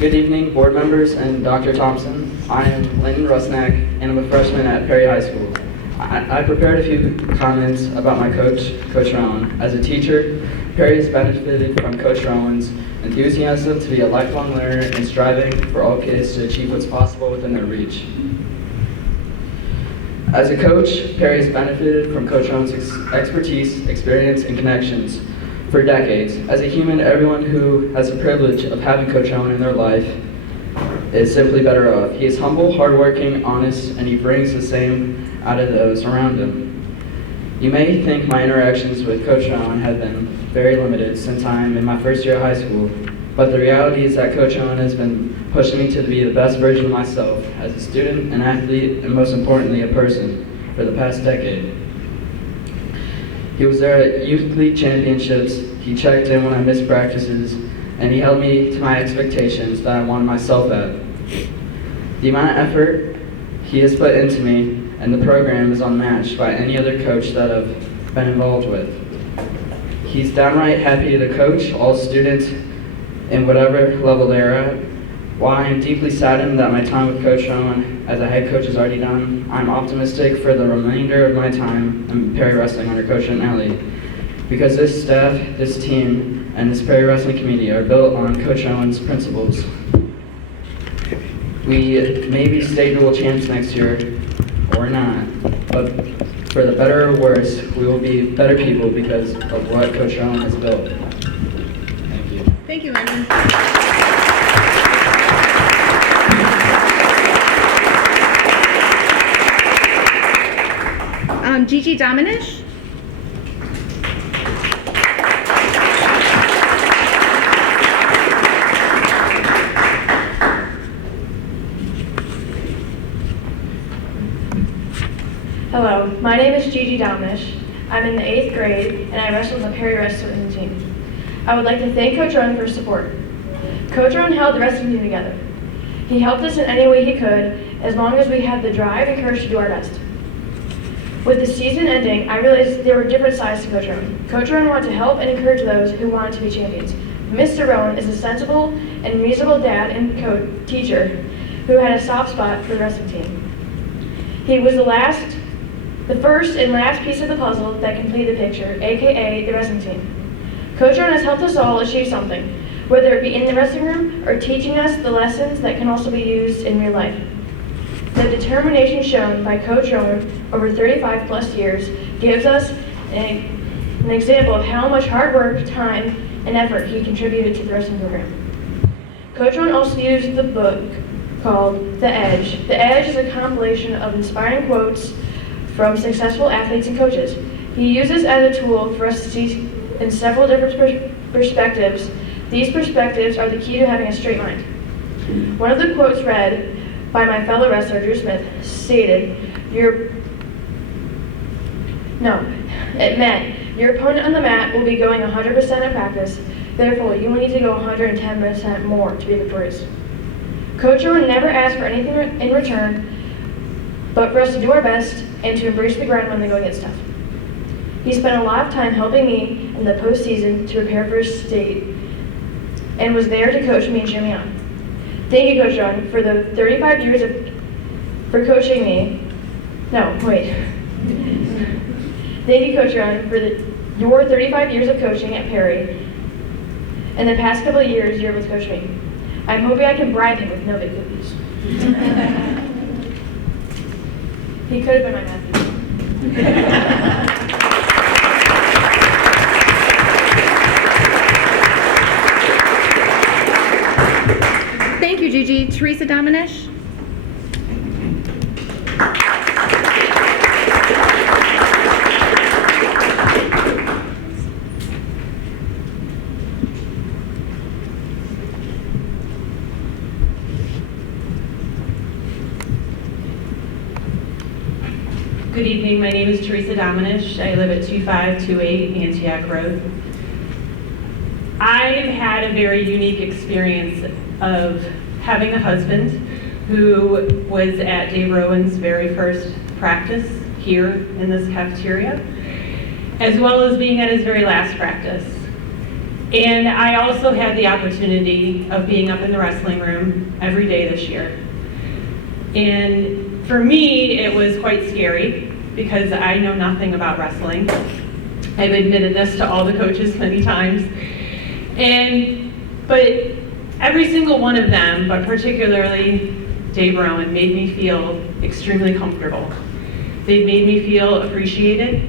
good evening, board members and Dr. Thompson. I am Landon Rusnack, and I'm a freshman at Perry High School. I prepared a few comments about my coach, Coach Rowan. As a teacher, Perry has benefited from Coach Rowan's enthusiasm to be a lifelong learner and striving for all kids to achieve what's possible within their reach. As a coach, Perry has benefited from Coach Rowan's expertise, experience, and connections for decades. As a human, everyone who has the privilege of having Coach Rowan in their life is simply better off. He is humble, hardworking, honest, and he brings the same out of those around him. You may think my interactions with Coach Rowan have been very limited since I'm in my first year of high school, but the reality is that Coach Rowan has been pushing me to be the best version of myself as a student, an athlete, and most importantly, a person for the past decade. He was there at Youth League Championships, he checked in when I missed practices, and he held me to my expectations that I wanted myself at. The amount of effort he has put into me and the program is unmatched by any other coach that I've been involved with. He's downright happy to coach all students in whatever level they are at. While I am deeply saddened that my time with Coach Rowan as a head coach is already done, I'm optimistic for the remainder of my time in Perry Wrestling under Coach Nelly, because this staff, this team, and this Perry Wrestling community are built on Coach Rowan's principles. We may be state dual champs next year, or not, but for the better or worse, we will be better people because of what Coach Rowan has built. Thank you. Thank you, Landon. Gigi Dominish. Hello, my name is Gigi Dominish. I'm in the 8th grade and I wrestle on the Perry wrestling team. I would like to thank Coach Rowan for his support. Coach Rowan held the wrestling team together. He helped us in any way he could, as long as we had the drive and courage to do our best. With the season ending, I realized there were different sides to Coach Rowan. Coach Rowan wanted to help and encourage those who wanted to be champions. Mr. Rowan is a sensible and reasonable dad and teacher who had a soft spot for the wrestling team. He was the first and last piece of the puzzle that completed the picture, aka the wrestling team. Coach Rowan has helped us all achieve something, whether it be in the wrestling room or teaching us the lessons that can also be used in real life. The determination shown by Coach Rowan over 35 plus years gives us an example of how much hard work, time, and effort he contributed to the wrestling program. Coach Rowan also used the book called The Edge. The Edge is a compilation of inspiring quotes from successful athletes and coaches. He uses as a tool for us to see in several different perspectives. These perspectives are the key to having a straight mind. One of the quotes read by my fellow wrestler, Drew Smith, stated, it meant, your opponent on the mat will be going 100% at practice, therefore you will need to go 110% more to be victorious. Coach Rowan never asked for anything in return, but for us to do our best and to embrace the grind when the going gets tough. He spent a lot of time helping me in the postseason to prepare for state and was there to coach me and cheer me on. Thank you, Coach Rowan, for the 35 years for coaching me. No, wait. Thank you, Coach Rowan, for your 35 years of coaching at Perry and the past couple of years you're with Coach me. I'm hoping I can bribe him with no big cookies. He could have been my Matthew. Thank you, Gigi. Teresa Dominish. Good evening, my name is Teresa Dominish. I live at 2528 Antioch Road. I've had a very unique experience of having a husband who was at Dave Rowan's very first practice here in this cafeteria, as well as being at his very last practice. And I also had the opportunity of being up in the wrestling room every day this year. And for me, it was quite scary because I know nothing about wrestling. I've admitted this to all the coaches many times. But every single one of them, but particularly Dave Rowan, made me feel extremely comfortable. They made me feel appreciated.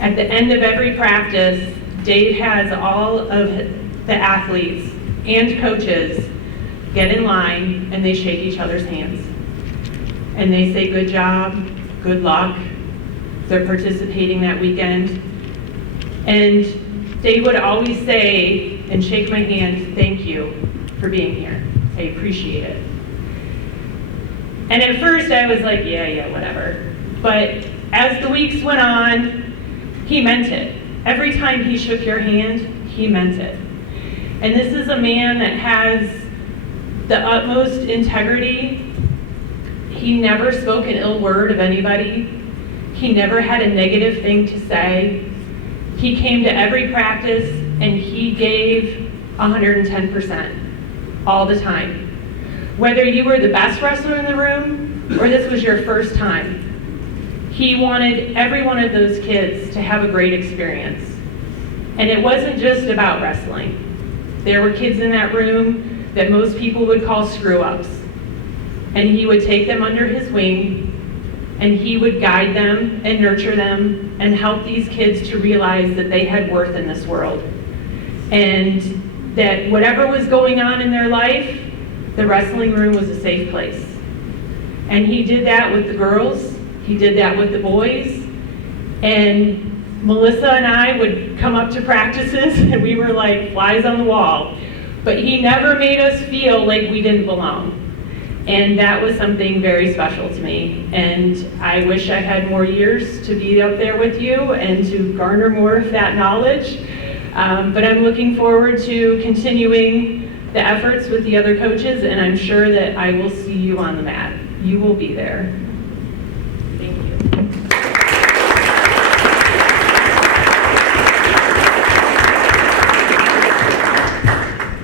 At the end of every practice, Dave has all of the athletes and coaches get in line and they shake each other's hands. And they say, good job, good luck. They're participating that weekend. And Dave would always say and shake my hand, thank you for being here. I appreciate it. And at first I was like, yeah, whatever. But as the weeks went on, he meant it. Every time he shook your hand, he meant it. And this is a man that has the utmost integrity. He never spoke an ill word of anybody. He never had a negative thing to say. He came to every practice and he gave 110% all the time. Whether you were the best wrestler in the room or this was your first time, he wanted every one of those kids to have a great experience. And it wasn't just about wrestling. There were kids in that room that most people would call screw-ups. And he would take them under his wing and he would guide them and nurture them and help these kids to realize that they had worth in this world. And that whatever was going on in their life, the wrestling room was a safe place. And he did that with the girls, he did that with the boys, and Melissa and I would come up to practices and we were like flies on the wall. But he never made us feel like we didn't belong. And that was something very special to me. And I wish I had more years to be up there with you and to garner more of that knowledge. But I'm looking forward to continuing the efforts with the other coaches, and I'm sure that I will see you on the mat. You will be there. Thank you.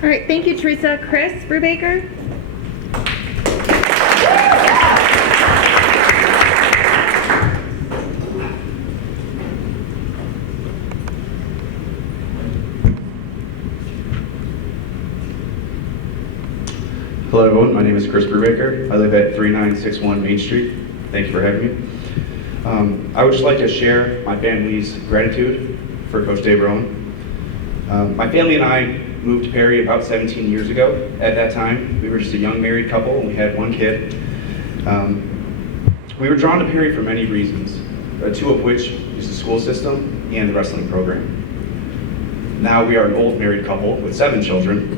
All right, thank you, Teresa. Chris Brubaker. Hello everyone, my name is Chris Brubaker. I live at 3961 Main Street. Thank you for having me. I would just like to share my family's gratitude for Coach Dave Rowan. My family and I moved to Perry about 17 years ago. At that time, we were just a young married couple and we had one kid. We were drawn to Perry for many reasons, two of which is the school system and the wrestling program. Now we are an old married couple with 7 children,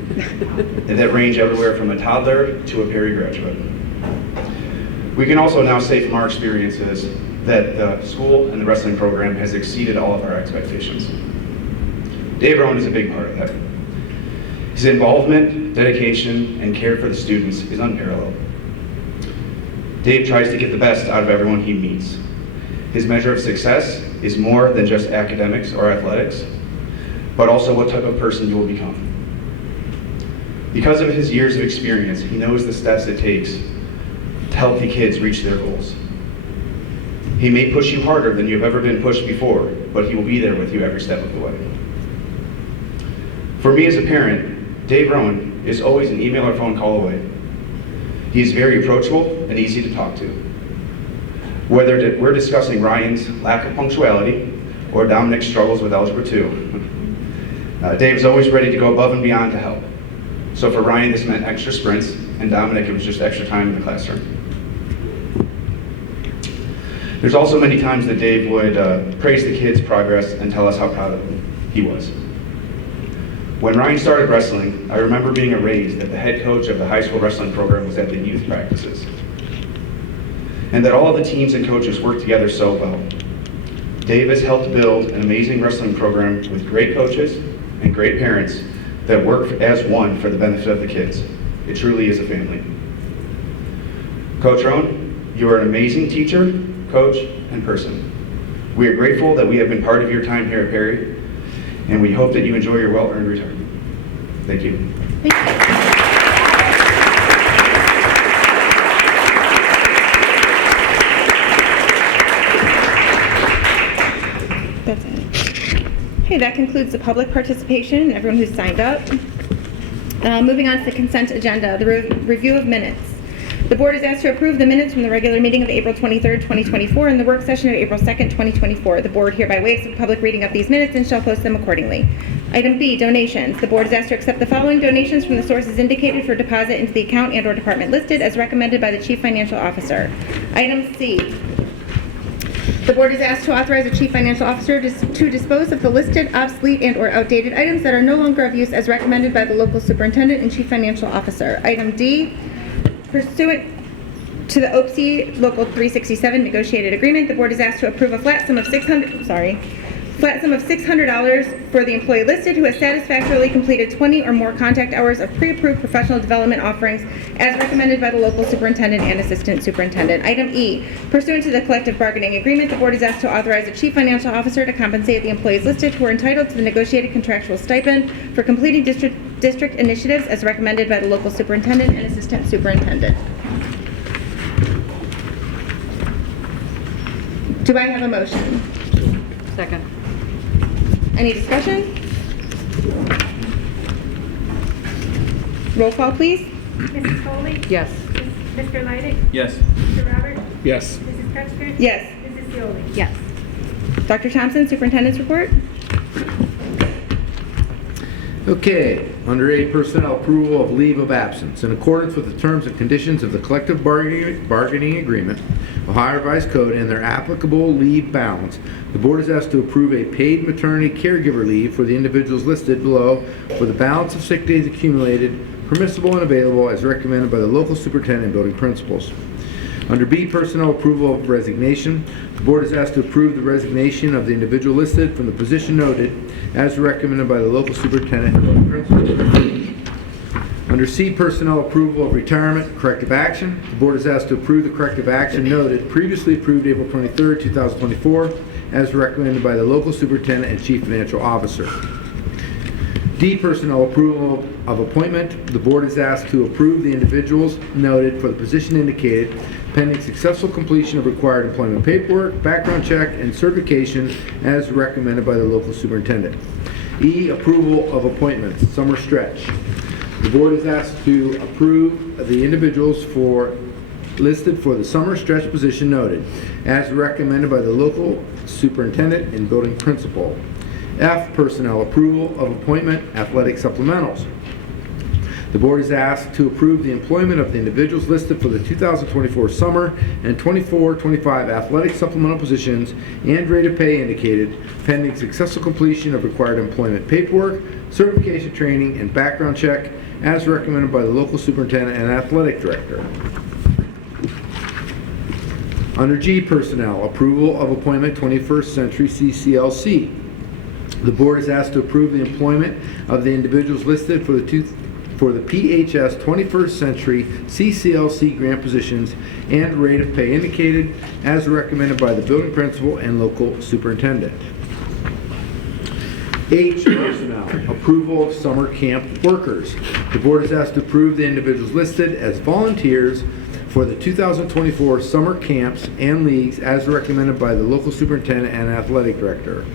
and that range everywhere from a toddler to a Perry graduate. We can also now say from our experiences that the school and the wrestling program has exceeded all of our expectations. Dave Rowan is a big part of that. His involvement, dedication, and care for the students is unparalleled. Dave tries to get the best out of everyone he meets. His measure of success is more than just academics or athletics, but also what type of person you will become. Because of his years of experience, he knows the steps it takes to help the kids reach their goals. He may push you harder than you've ever been pushed before, but he will be there with you every step of the way. For me as a parent, Dave Rowan is always an email or phone call away. He is very approachable and easy to talk to. Whether we're discussing Ryan's lack of punctuality or Dominic's struggles with Algebra 2, Dave's always ready to go above and beyond to help. So for Ryan, this meant extra sprints, and Dominic, it was just extra time in the classroom. There's also many times that Dave would praise the kids' progress and tell us how proud of them he was. When Ryan started wrestling, I remember being amazed that the head coach of the high school wrestling program was at the youth practices, and that all of the teams and coaches worked together so well. Dave has helped build an amazing wrestling program with great coaches and great parents that work as one for the benefit of the kids. It truly is a family. Coach Rowan, you are an amazing teacher, coach, and person. We are grateful that we have been part of your time here at Perry, and we hope that you enjoy your well-earned retirement. Thank you. Thank you. That's it. Okay, that concludes the public participation and everyone who's signed up. Moving on to the consent agenda, the review of minutes. The board is asked to approve the minutes from the regular meeting of April 23rd, 2024 and the work session of April 2nd, 2024. The board hereby waives the public reading of these minutes and shall post them accordingly. Item B, donations. The board is asked to accept the following donations from the sources indicated for deposit into the account and/or department listed as recommended by the Chief Financial Officer. Item C. The board is asked to authorize the Chief Financial Officer to dispose of the listed obsolete and/or outdated items that are no longer of use as recommended by the local superintendent and Chief Financial Officer. Item D, pursuant to the OPSI Local 367 negotiated agreement, the board is asked to approve a flat sum of $600 for the employee listed who has satisfactorily completed 20 or more contact hours of pre-approved professional development offerings as recommended by the local superintendent and assistant superintendent. Item E, pursuant to the collective bargaining agreement, the board is asked to authorize the Chief Financial Officer to compensate the employees listed who are entitled to the negotiated contractual stipend for completing district initiatives as recommended by the local superintendent and assistant superintendent. Do I have a motion? Second. Any discussion? Roll call, please. Mrs. Foley? Yes. Mr. Leidig? Yes. Mr. Roberts? Yes. Mrs. Ketchner? Yes. Mrs. Seoli? Yes. Dr. Thompson, Superintendent's report. Okay, under A, personnel approval of leave of absence. In accordance with the terms and conditions of the collective bargaining agreement, Ohio Revised Code, and their applicable leave balance, the board is asked to approve a paid maternity caregiver leave for the individuals listed below for the balance of sick days accumulated, permissible and available as recommended by the local superintendent and building principals. Under B, personnel approval of resignation, the board is asked to approve the resignation of the individual listed from the position noted as recommended by the local superintendent and building principals. Under C, personnel approval of retirement, corrective action, the board is asked to approve the corrective action noted previously approved April 23rd, 2024 as recommended by the local superintendent and chief financial officer. D, personnel approval of appointment. The board is asked to approve the individuals noted for the position indicated pending successful completion of required employment paperwork, background check, and certification as recommended by the local superintendent. E, approval of appointments, summer stretch. The board is asked to approve the individuals listed for the summer stretch position noted as recommended by the local superintendent and building principal. F, personnel approval of appointment athletic supplementals. The board is asked to approve the employment of the individuals listed for the 2024 summer and 24-25 athletic supplemental positions and rate of pay indicated pending successful completion of required employment paperwork, certification training, and background check as recommended by the local superintendent and athletic director. Under G, personnel, approval of appointment 21st Century CCLC. The board is asked to approve the employment of the individuals listed for the PHS 21st Century CCLC grant positions and rate of pay indicated as recommended by the building principal and local superintendent. H, personnel, approval of summer camp workers. The board is asked to approve the individuals listed as volunteers for the 2024 summer camps and leagues as recommended by the local superintendent and athletic director.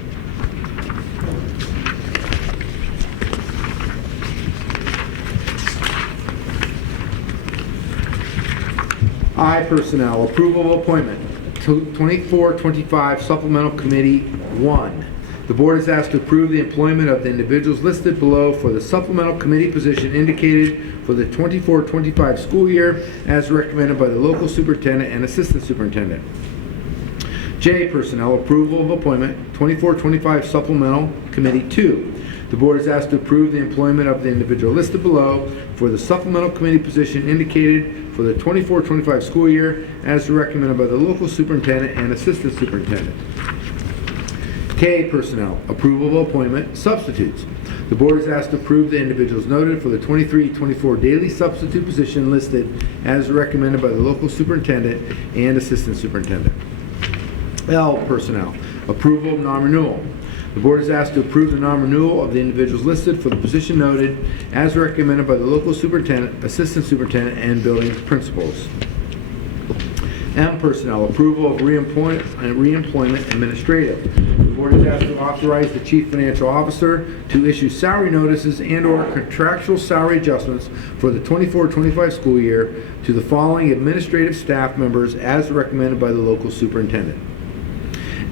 I, personnel, approval of appointment 24-25 supplemental committee 1. The board is asked to approve the employment of the individuals listed below for the supplemental committee position indicated for the 24-25 school year as recommended by the local superintendent and assistant superintendent. J, personnel, approval of appointment 24-25 supplemental committee 2. The board is asked to approve the employment of the individual listed below for the supplemental committee position indicated for the 24-25 school year as recommended by the local superintendent and assistant superintendent. K, personnel, approval of appointment substitutes. The board is asked to approve the individuals noted for the 23-24 daily substitute position listed as recommended by the local superintendent and assistant superintendent. L, personnel, approval of non-renewal. The board is asked to approve the non-renewal of the individuals listed for the position noted as recommended by the local superintendent, assistant superintendent, and building principals. M, personnel, approval of reemployment administrative. The board is asked to authorize the chief financial officer to issue salary notices and/or contractual salary adjustments for the 24-25 school year to the following administrative staff members as recommended by the local superintendent.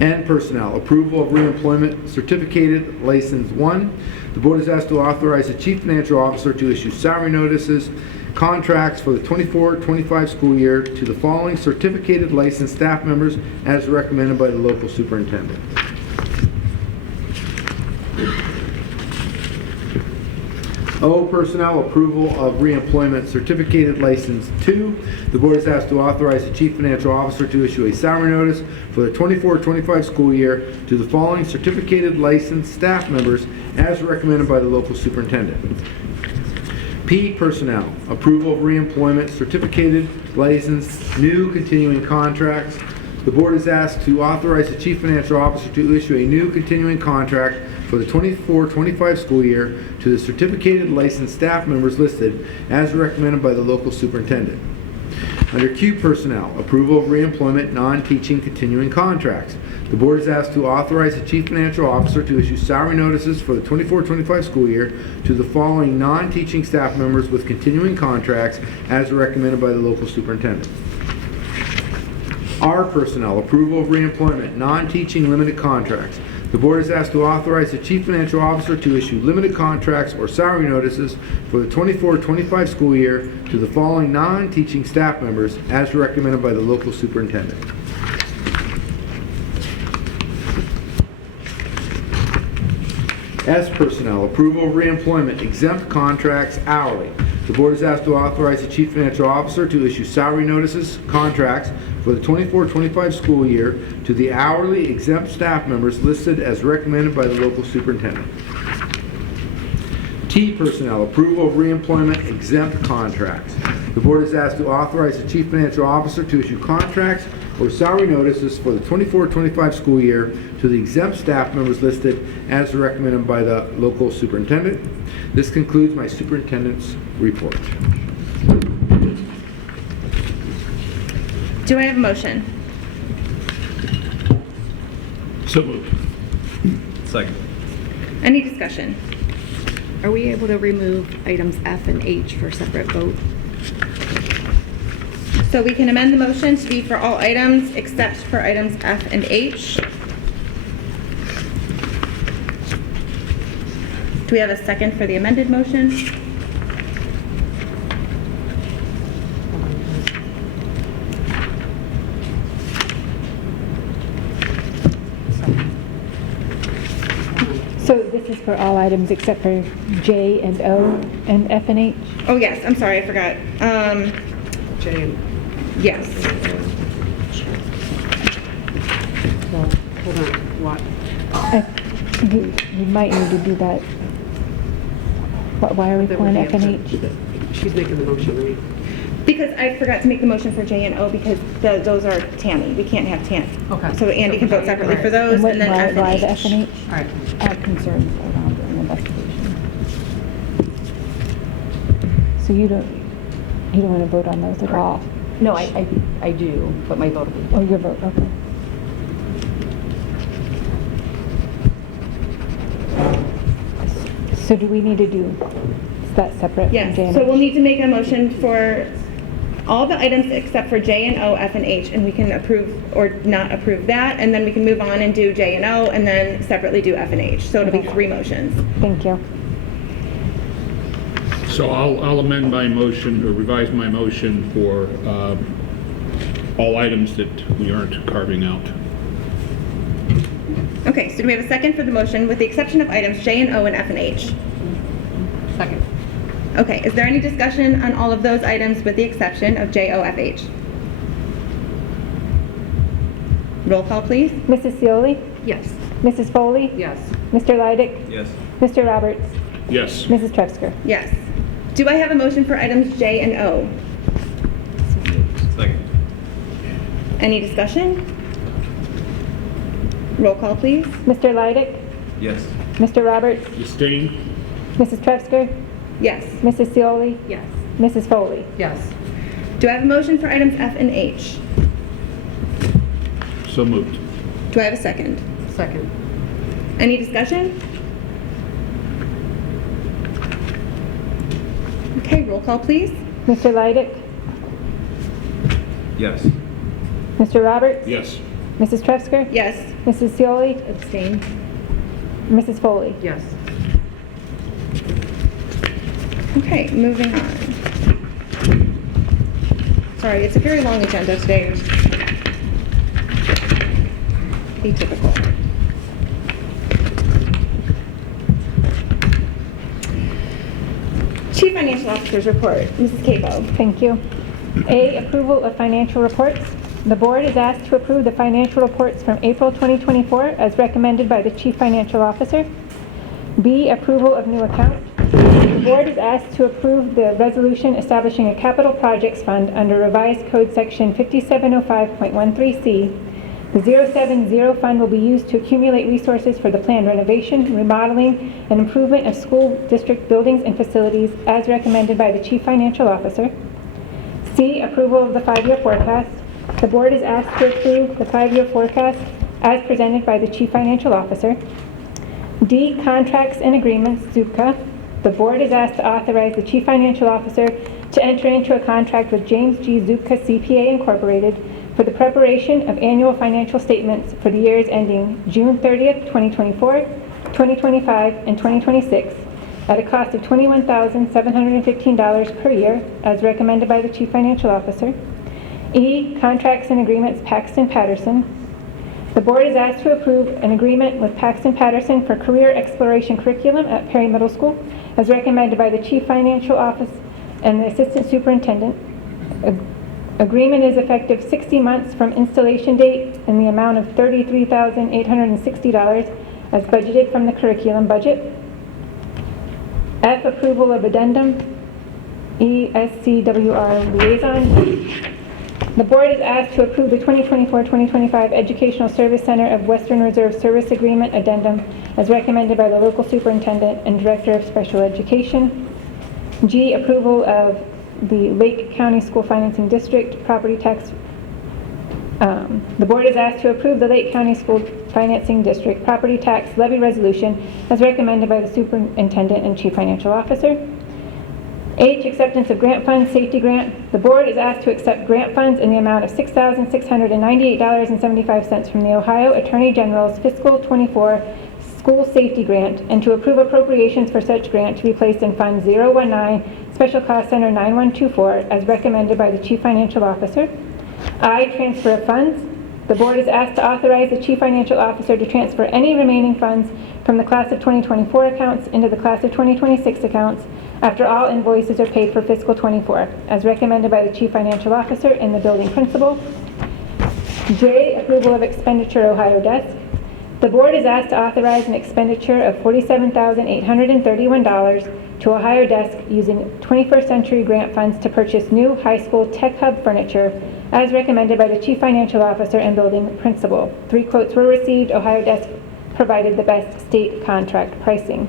And personnel, approval of reemployment certificated license 1. The board is asked to authorize the chief financial officer to issue salary notices, contracts for the 24-25 school year to the following certificated licensed staff members as recommended by the local superintendent. O, personnel, approval of reemployment certificated license 2. The board is asked to authorize the chief financial officer to issue a salary notice for the 24-25 school year to the following certificated licensed staff members as recommended by the local superintendent. P, personnel, approval of reemployment certificated licensed new continuing contracts. The board is asked to authorize the chief financial officer to issue a new continuing contract for the 24-25 school year to the certificated licensed staff members listed as recommended by the local superintendent. Under Q, personnel, approval of reemployment non-teaching continuing contracts. The board is asked to authorize the chief financial officer to issue salary notices for the 24-25 school year to the following non-teaching staff members with continuing contracts as recommended by the local superintendent. R, personnel, approval of reemployment non-teaching limited contracts. The board is asked to authorize the chief financial officer to issue limited contracts or salary notices for the 24-25 school year to the following non-teaching staff members as recommended by the local superintendent. S, personnel, approval of reemployment exempt contracts hourly. The board is asked to authorize the chief financial officer to issue salary notices, contracts for the 24-25 school year to the hourly exempt staff members listed as recommended by the local superintendent. T, personnel, approval of reemployment exempt contracts. The board is asked to authorize the chief financial officer to issue contracts or salary notices for the 24-25 school year to the exempt staff members listed as recommended by the local superintendent. This concludes my superintendent's report. Do I have a motion? So moved. Second. Any discussion? Are we able to remove items F and H for separate vote? So we can amend the motion to be for all items except for items F and H. Do we have a second for the amended motion? So this is for all items except for J and O and F and H? Oh, yes, I'm sorry, I forgot. J and Yes. well, hold on. What? We might need to do that. Why are we That would pulling be F and up H? to- She's making the motion, right? Because I forgot to make the motion for J and O because those are Tammy. We can't have Tam. Okay. So Andy can vote separately for those and then F Why and the F and H. H? All right. I have concerns around an investigation. So you don't want to vote on those at all? No, I do, but my vote will be. Oh, your vote, okay. So do we need to do that separate from J Yes, and so H? we'll need to make a motion for all the items except for J and O, F and H, and we can approve or not approve that, and then we can move on and do J and O, and then separately do F and H. So it'll be 3 motions. Thank you. So I'll amend my motion, or revise my motion for all items that we aren't carving out. Okay, so do we have a second for the motion with the exception of items J and O and F and H? Second. Okay, is there any discussion on all of those items with the exception of J, O, F, H? Roll call, please. Mrs. Seoli? Yes. Mrs. Foley? Yes. Mr. Leidig? Yes. Mr. Roberts? Yes. Mrs. Trevsker? Yes. Do I have a motion for items J and O? Second. Any discussion? Roll call, please. Mr. Leidig? Yes. Mr. Roberts? Abstain? Mrs. Trevsker? Yes. Mrs. Seoli? Yes. Mrs. Foley? Yes. Do I have a motion for items F and H? So moved. Do I have a second? Second. Any discussion? Okay, roll call, please. Mr. Leidig? Yes. Mr. Roberts? Yes. Mrs. Trevsker? Yes. Mrs. Seoli? Abstain. Mrs. Foley? Yes. Okay, moving on. Sorry, it's a very long agenda today. Atypical. Chief Financial Officer's report. Mrs. Capo. Thank you. A, approval of financial reports. The board is asked to approve the financial reports from April 2024 as recommended by the Chief Financial Officer. B, approval of new accounts. The board is asked to approve the resolution establishing a capital projects fund under revised code section 5705.13C. The 070 fund will be used to accumulate resources for the planned renovation, remodeling, and improvement of school district buildings and facilities as recommended by the Chief Financial Officer. C, approval of the 5-year forecast. The board is asked to approve the 5-year forecast as presented by the Chief Financial Officer. D, contracts and agreements, ZUPCA. The board is asked to authorize the Chief Financial Officer to enter into a contract with James G. ZUPCA CPA Incorporated for the preparation of annual financial statements for the years ending June 30th, 2024, 2025, and 2026 at a cost of $21,715 per year as recommended by the Chief Financial Officer. E, contracts and agreements, Paxton Patterson. The board is asked to approve an agreement with Paxton Patterson for career exploration curriculum at Perry Middle School as recommended by the Chief Financial Office and the Assistant Superintendent. Agreement is effective 60 months from installation date in the amount of $33,860 as budgeted from the curriculum budget. F, approval of addendum. E, SCWR liaison. The board is asked to approve the 2024-2025 Educational Service Center of Western Reserve Service Agreement addendum as recommended by the local superintendent and director of special education. G, approval of the Lake County School Financing District property tax. The board is asked to approve the Lake County School Financing District property tax levy resolution as recommended by the superintendent and chief financial officer. H, acceptance of grant funds, safety grant. The board is asked to accept grant funds in the amount of $6,698.75 from the Ohio Attorney General's Fiscal 24 School School Safety Grant, and to approve appropriations for such grant to be placed in Fund 019, Special Cost Center 9124, as recommended by the Chief Financial Officer. I, transfer of funds. The board is asked to authorize the Chief Financial Officer to transfer any remaining funds from the Class of 2024 accounts into the Class of 2026 accounts after all invoices are paid for fiscal '24, as recommended by the Chief Financial Officer and the building principal. J, approval of expenditure Ohio Desk. The board is asked to authorize an expenditure of $47,831 to Ohio Desk using 21st Century Grant funds to purchase new high school tech hub furniture as recommended by the Chief Financial Officer and building principal. 3 quotes were received. Ohio Desk provided the best state contract pricing.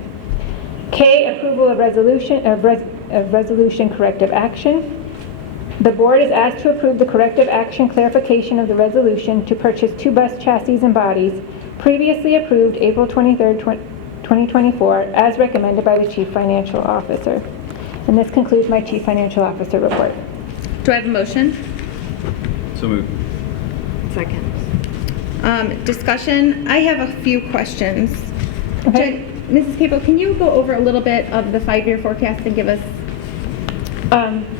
K, approval of resolution corrective action. The board is asked to approve the corrective action clarification of the resolution to purchase 2 bus chassis and bodies previously approved April 23rd, 2024, as recommended by the Chief Financial Officer. And this concludes my Chief Financial Officer report. Do I have a motion? So moved. Second. Discussion. I have a few questions. Okay. Mrs. Capel, can you go over a little bit of the 5-year forecast and give us?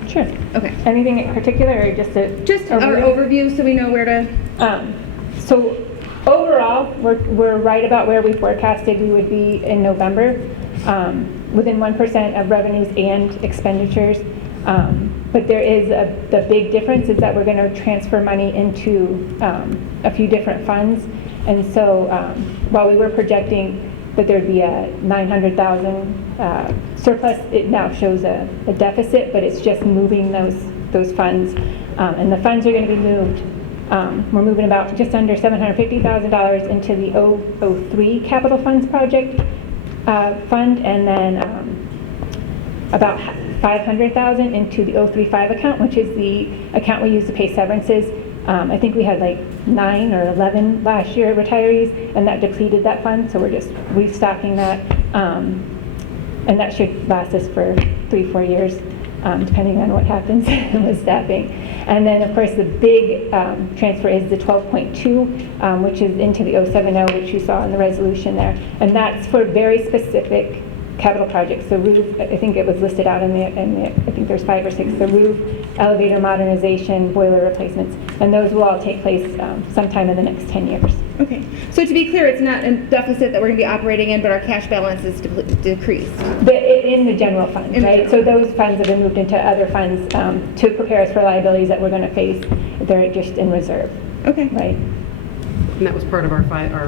Sure. Okay. Anything in particular, or just our overview so we know where to? So overall, we're right about where we forecasted we would be in November, within 1% of revenues and expenditures. But there is the big difference is that we're going to transfer money into a few different funds. And so while we were projecting that there'd be a $900,000 surplus, it now shows a deficit, but it's just moving those funds. And the funds are going to be moved. We're moving about just under $750,000 into the 003 Capital Funds Project fund, and then about $500,000 into the 035 account, which is the account we use to pay severances. I think we had like 9 or 11 last year retirees, and that depleted that fund, so we're just restocking that. And that should last us for 3-4 years, depending on what happens with staffing. And then, of course, the big transfer is the 12.2, which is into the 070, which you saw in the resolution there. And that's for very specific capital projects. The roof, I think it was listed out in the I think there's 5 or 6, the roof, elevator modernization, boiler replacements, and those will all take place sometime in the next 10 years. Okay. So to be clear, it's not a deficit that we're going to be operating in, but our cash balance is decreased. In the general fund, right? So those funds have been moved into other funds to prepare us for liabilities that we're going to face. They're just in reserve. Okay. Right. And that was part of our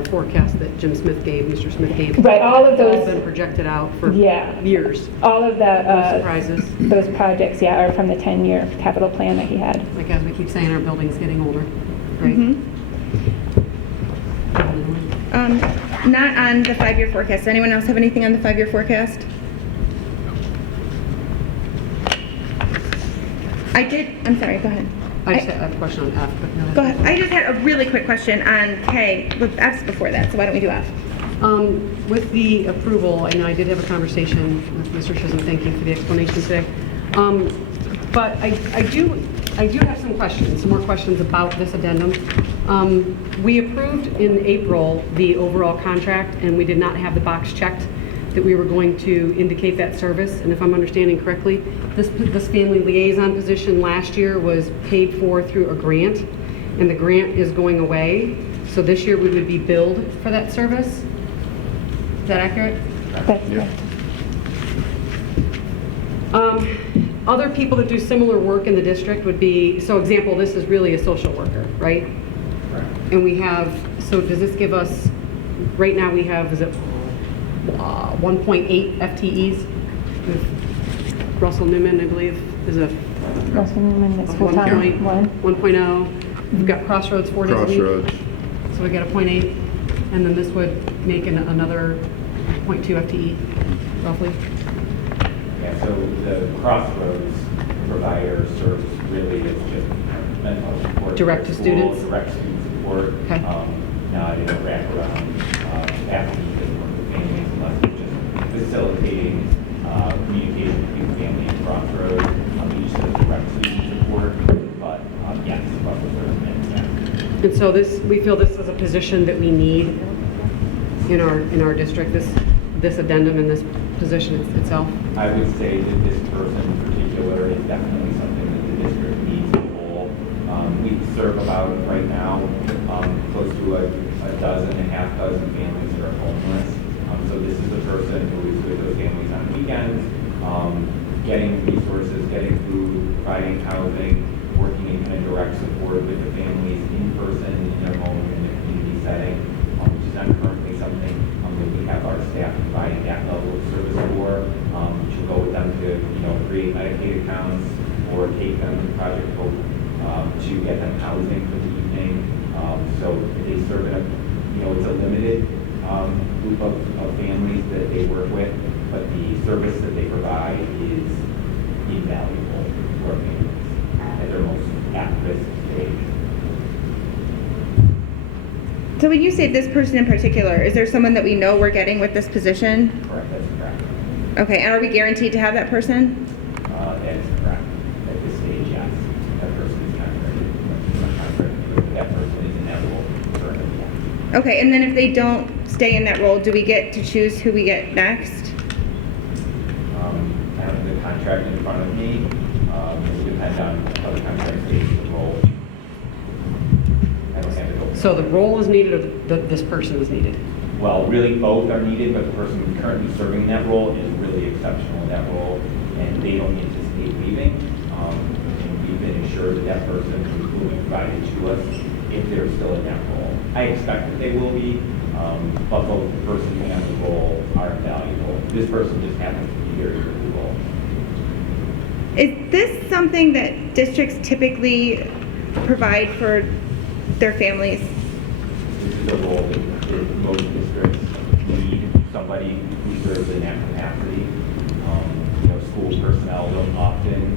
forecast that Jim Smith gave, Mr. Smith gave. Right, all of those. All been projected out for years. All of the No surprises. Those projects, are from the 10-year capital plan that he had. Like as we keep saying, our building's getting older, right? Mm-hmm. Not on the 5-year forecast. Does anyone else have anything on the 5-year forecast? I'm sorry, go ahead. I just have a question on F, but no. Go ahead. I just had a really quick question on K, but F's before that, so why don't we do F? With the approval, I know I did have a conversation with Mr. Chisholm, thank you for the explanation today. But I do have some more questions about this addendum. We approved in April the overall contract, and we did not have the box checked that we were going to indicate that service. And if I'm understanding correctly, this family liaison position last year was paid for through a grant, and the grant is going away. So this year we would be billed for that service. Is that accurate? That's Yeah. Other people that do similar work in the district would be, so example, this is really a social worker, right? And we have, so does this give us, right now we have, is it 1.8 FTEs? With Russell Newman, I believe, is a Russell Newman is 1.0. We've got Crossroads 4 days a week. Crossroads. So we got a 0.8, and then this would make another 0.2 FTE, roughly. Yeah, so the Crossroads provider serves really as just mental health support. Direct to school, students? Direct student support. Okay. Not in a wraparound capacity to work with families, unless it's just facilitating communication between family and Crossroads. We just have direct student support, but yes, Crossroads serves. And so we feel this is a position that we need in our district, this addendum and this position itself? I would say that this person in particular is definitely something that the district needs to pull. We serve about, right now, close to a dozen, a half dozen families that are homeless. So this is the person who is with those families on weekends, getting resources, getting food, providing housing, working in kind of direct support with the families in person, in their home, in their community setting, which is not currently something that we have our staff providing that level of service for, which will go with them to, create Medicaid accounts or take them to Project Hope to get them housing for the evening. So they serve in it's a limited group of families that they work with, but the service that they provide is invaluable for families at their most at-risk stage. So when you say this person in particular, is there someone that we know we're getting with this position? Correct, that's correct. Okay, and are we guaranteed to have that person? That is correct. At this stage, yes. That person is not ready. That person is in that role currently, yes. Okay, and then if they don't stay in that role, do we get to choose who we get next? I have the contract in front of me. It will depend on how the contract states the role. I don't have it open. So the role is needed, or this person is needed? Well, really both are needed, but the person who's currently serving that role is really exceptional in that role, and they don't anticipate leaving. And we've been assured that that person will be provided to us if they're still in that role. I expect that they will be, but both the person and the role are valuable. This person just happens to be very valuable. Is this something that districts typically provide for their families? This is a role that most districts need somebody who serves in that capacity. School personnel don't often,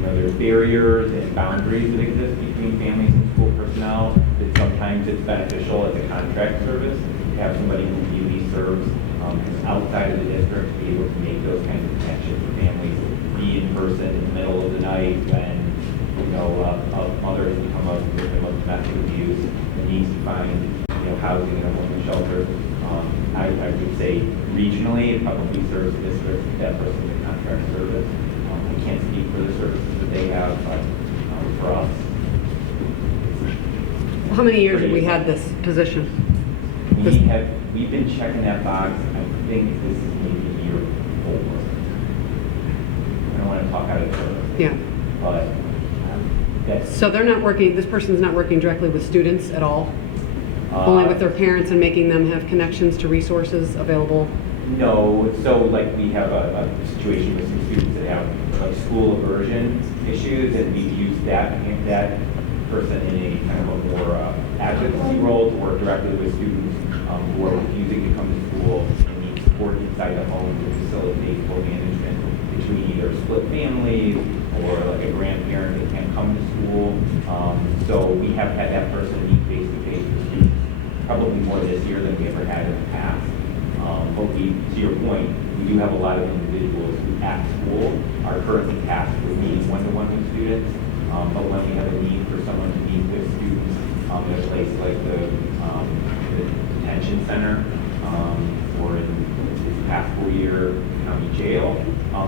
there's barriers and boundaries that exist between families and school personnel, that sometimes it's beneficial as a contract service to have somebody who really serves outside of the district to be able to make those kinds of connections with families, be in person in the middle of the night when a mother has become a victim of domestic abuse and needs to find housing in a women's shelter. I would say regionally it probably serves the district, that person in contract service. I can't speak for the services that they have, but for us. How many years have we had this position? We've been checking that box. I think this is maybe a year over. I don't want to talk out of turn. Yeah. But that's... So they're not working, this person's not working directly with students at all? Only with their parents and making them have connections to resources available? No, so like we have a situation with some students that have like school aversion issues, and we've used that person in a kind of a more advocacy role to work directly with students who are refusing to come to school and need support inside the home to facilitate co-management between either split families or like a grandparent that can't come to school. So we have had that person meet face-to-face with students probably more this year than we ever had in the past. But to your point, we do have a lot of individuals who at school are currently tasked with meeting one-to-one with students. But when we have a need for someone to meet with students in a place like the detention center or in this past school year county jail,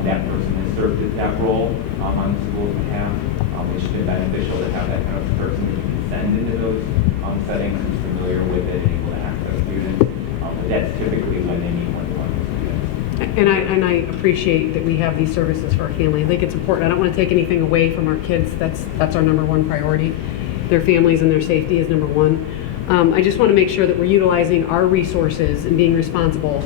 that person has served at that role on the school's behalf, which has been beneficial to have that kind of person that you can send into those settings who's familiar with it and able to access students. But that's typically when they need one-to-one with students. And I appreciate that we have these services for our family. I think it's important. I don't want to take anything away from our kids. That's our number one priority. Their families and their safety is number one. I just want to make sure that we're utilizing our resources and being responsible.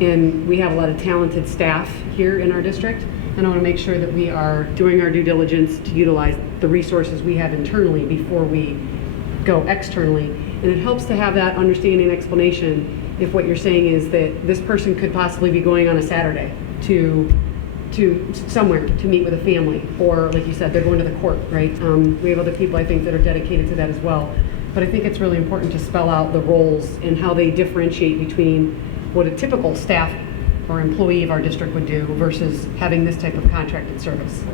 And we have a lot of talented staff here in our district. And I want to make sure that we are doing our due diligence to utilize the resources we have internally before we go externally. And it helps to have that understanding and explanation if what you're saying is that this person could possibly be going on a Saturday to somewhere to meet with a family, or like you said, they're going to the court, right? We have other people I think that are dedicated to that as well. But I think it's really important to spell out the roles and how they differentiate between what a typical staff or employee of our district would do versus having this type of contracted service.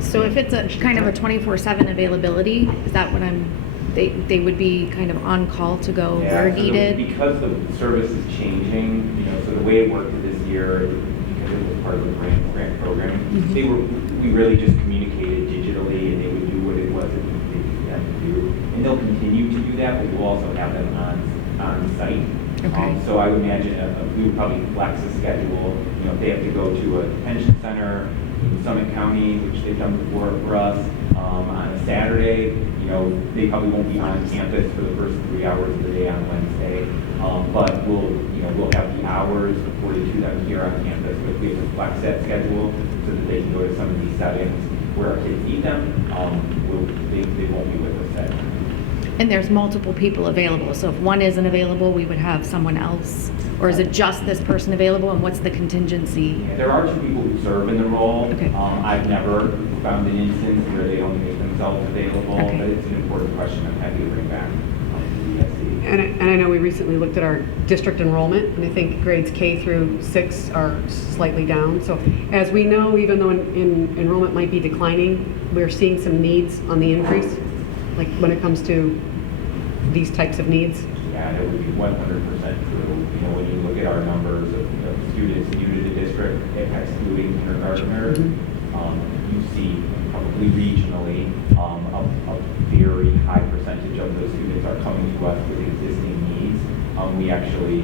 So if it's a kind of a 24/7 availability, is that what I'm they would be kind of on call to go Yeah, where so needed? because the service is changing, so the way it worked this year, because it was part of the grant program, we really just communicated digitally, and they would do what it was that we needed them to do. And they'll continue to do that, but we'll also have them on site. Okay. So I would imagine we would probably flex the schedule. If they have to go to a detention center in Summit County, which they've done before for us, on a Saturday, they probably won't be on campus for the first 3 hours of the day on Wednesday. But we'll have the hours reported to them here on campus. But if we have to flex that schedule so that they can go to some of these settings where our kids need them, they won't be with us that time. And there's multiple people available, so if one isn't available, we would have someone else? Or is it just this person available, and what's the contingency? Yeah, there are 2 people who serve in the role. Okay. I've never found an instance where they don't make themselves available, Okay. but it's an important question I'm happy to bring back to the ESC. And I know we recently looked at our district enrollment, and I think grades K through 6 are slightly down. So as we know, even though enrollment might be declining, we're seeing some needs on the increase, like when it comes to these types of needs. Yeah, that would be 100% true. When you look at our numbers of students new to the district, excluding kindergartners, you see probably regionally a very high percentage of those students are coming to us with existing needs. We actually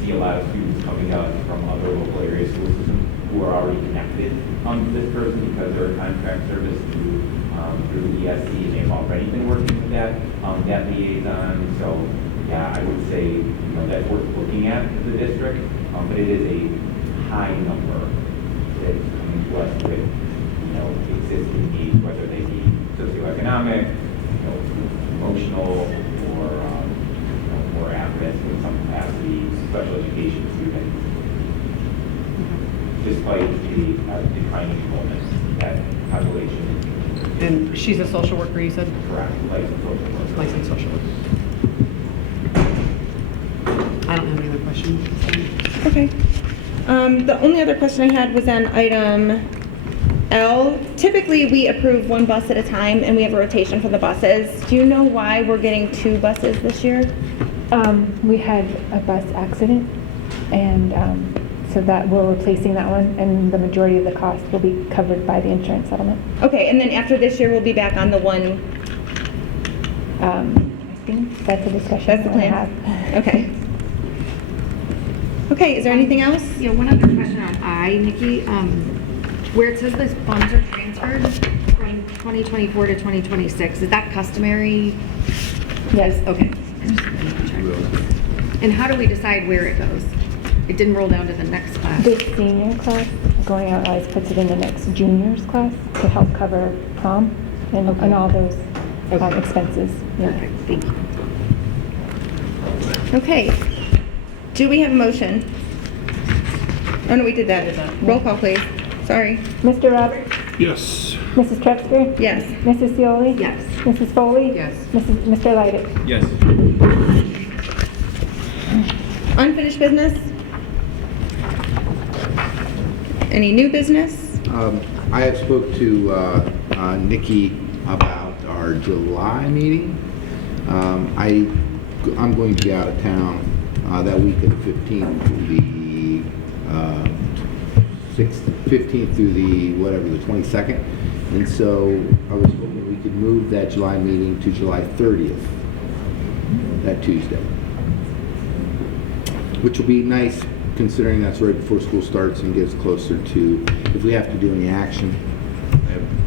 see a lot of students coming to us from other local area school systems who are already connected to this person because they're a contract service through the ESC, and they've already been working with that liaison. So yeah, I would say that's worth looking at as a district, but it is a high number that's coming to us with existing needs, whether they be socioeconomic, emotional, or at risk in some capacity, special education students, despite the declining enrollment, that population. And she's a social worker, you said? Correct, licensed social worker. Licensed social worker. I don't have any other questions. Okay. The only other question I had was on item L. Typically, we approve 1 bus at a time, and we have a rotation for the buses. Do you know why we're getting 2 buses this year? We had a bus accident, and so that we're replacing that one, and the majority of the cost will be covered by the insurance settlement. Okay, and then after this year, we'll be back on the 1. I think that's a discussion That's the we'll plan? have. Okay. Okay, is there anything else? Yeah, one other question on I, Nikki. Where it says those funds are transferred from 2024 to 2026, is that customary? Yes. Okay. And how do we decide where it goes? It didn't roll down to the next class. This senior class, going out always puts it in the next junior's class to help cover prom and all those expenses. Yeah. Perfect, thank you. Okay. Do we have a motion? Oh, no, we did that. Roll call, please. Sorry. Mr. Roberts? Yes. Mrs. Trexler? Yes. Mrs. Seoli? Yes. Mrs. Foley? Yes. Mr. Leidig? Yes. Unfinished business? Any new business? I have spoke to Nikki about our July meeting. I'm going to be out of town that week of the 15th through the 15th through the, the 22nd. And so I was hoping we could move that July meeting to July 30th, that Tuesday. Which will be nice, considering that's right before school starts and gets closer to, if we have to do any action,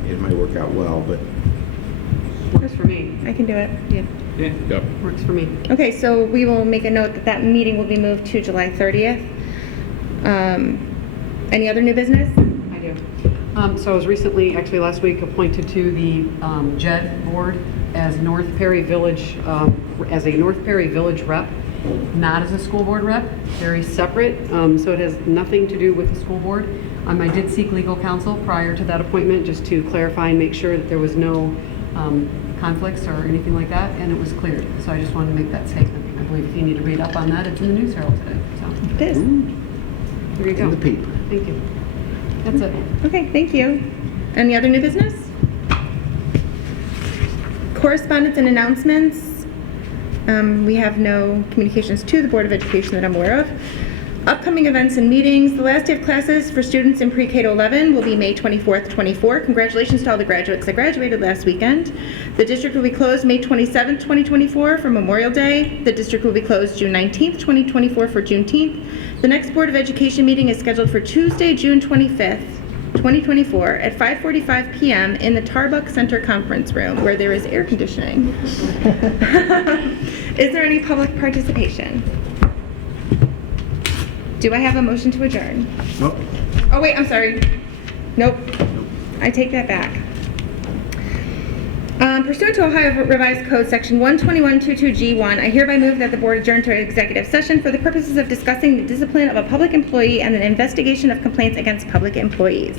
it might work out well, but. Works for me. I can do it. Yeah. Yep. Works for me. Okay, so we will make a note that that meeting will be moved to July 30th. Any other new business? I do. So I was recently, actually last week, appointed to the JED board as North Perry Village, as a North Perry Village rep, not as a school board rep, very separate. So it has nothing to do with the school board. I did seek legal counsel prior to that appointment, just to clarify and make sure that there was no conflicts or anything like that, and it was cleared. So I just wanted to make that statement. I believe if you need to read up on that, it's in the News Herald today. So It is. there you go. In the paper. Thank you. That's it. Okay, thank you. Any other new business? Correspondence and announcements. We have no communications to the Board of Education that I'm aware of. Upcoming events and meetings. The last day of classes for students in pre-K to 11 will be May 24th, 24. Congratulations to all the graduates that graduated last weekend. The district will be closed May 27th, 2024 for Memorial Day. The district will be closed June 19th, 2024 for Juneteenth. The next Board of Education meeting is scheduled for Tuesday, June 25th, 2024 at 5:45 p.m. in the Tarbuck Center Conference Room where there is air conditioning. Is there any public participation? Do I have a motion to adjourn? Nope. Oh, wait, I'm sorry. Nope. I take that back. Pursuant to Ohio Revised Code, Section 12122G1, I hereby move that the board adjourn to executive session for the purposes of discussing the discipline of a public employee and an investigation of complaints against public employees.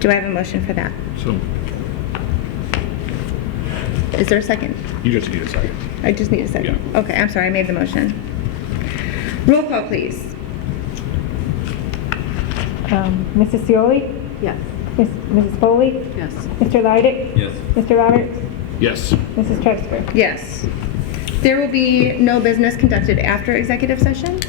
Do I have a motion for that? So, Is there a second? you just need a second. I just need a second. Yeah. Okay, I'm sorry, I made the motion. Roll call, please. Mrs. Scioli? Yes. Mrs. Foley? Yes. Mr. Leidig? Yes. Mr. Roberts? Yes. Mrs. Tresker? Yes. There will be no business conducted after executive session.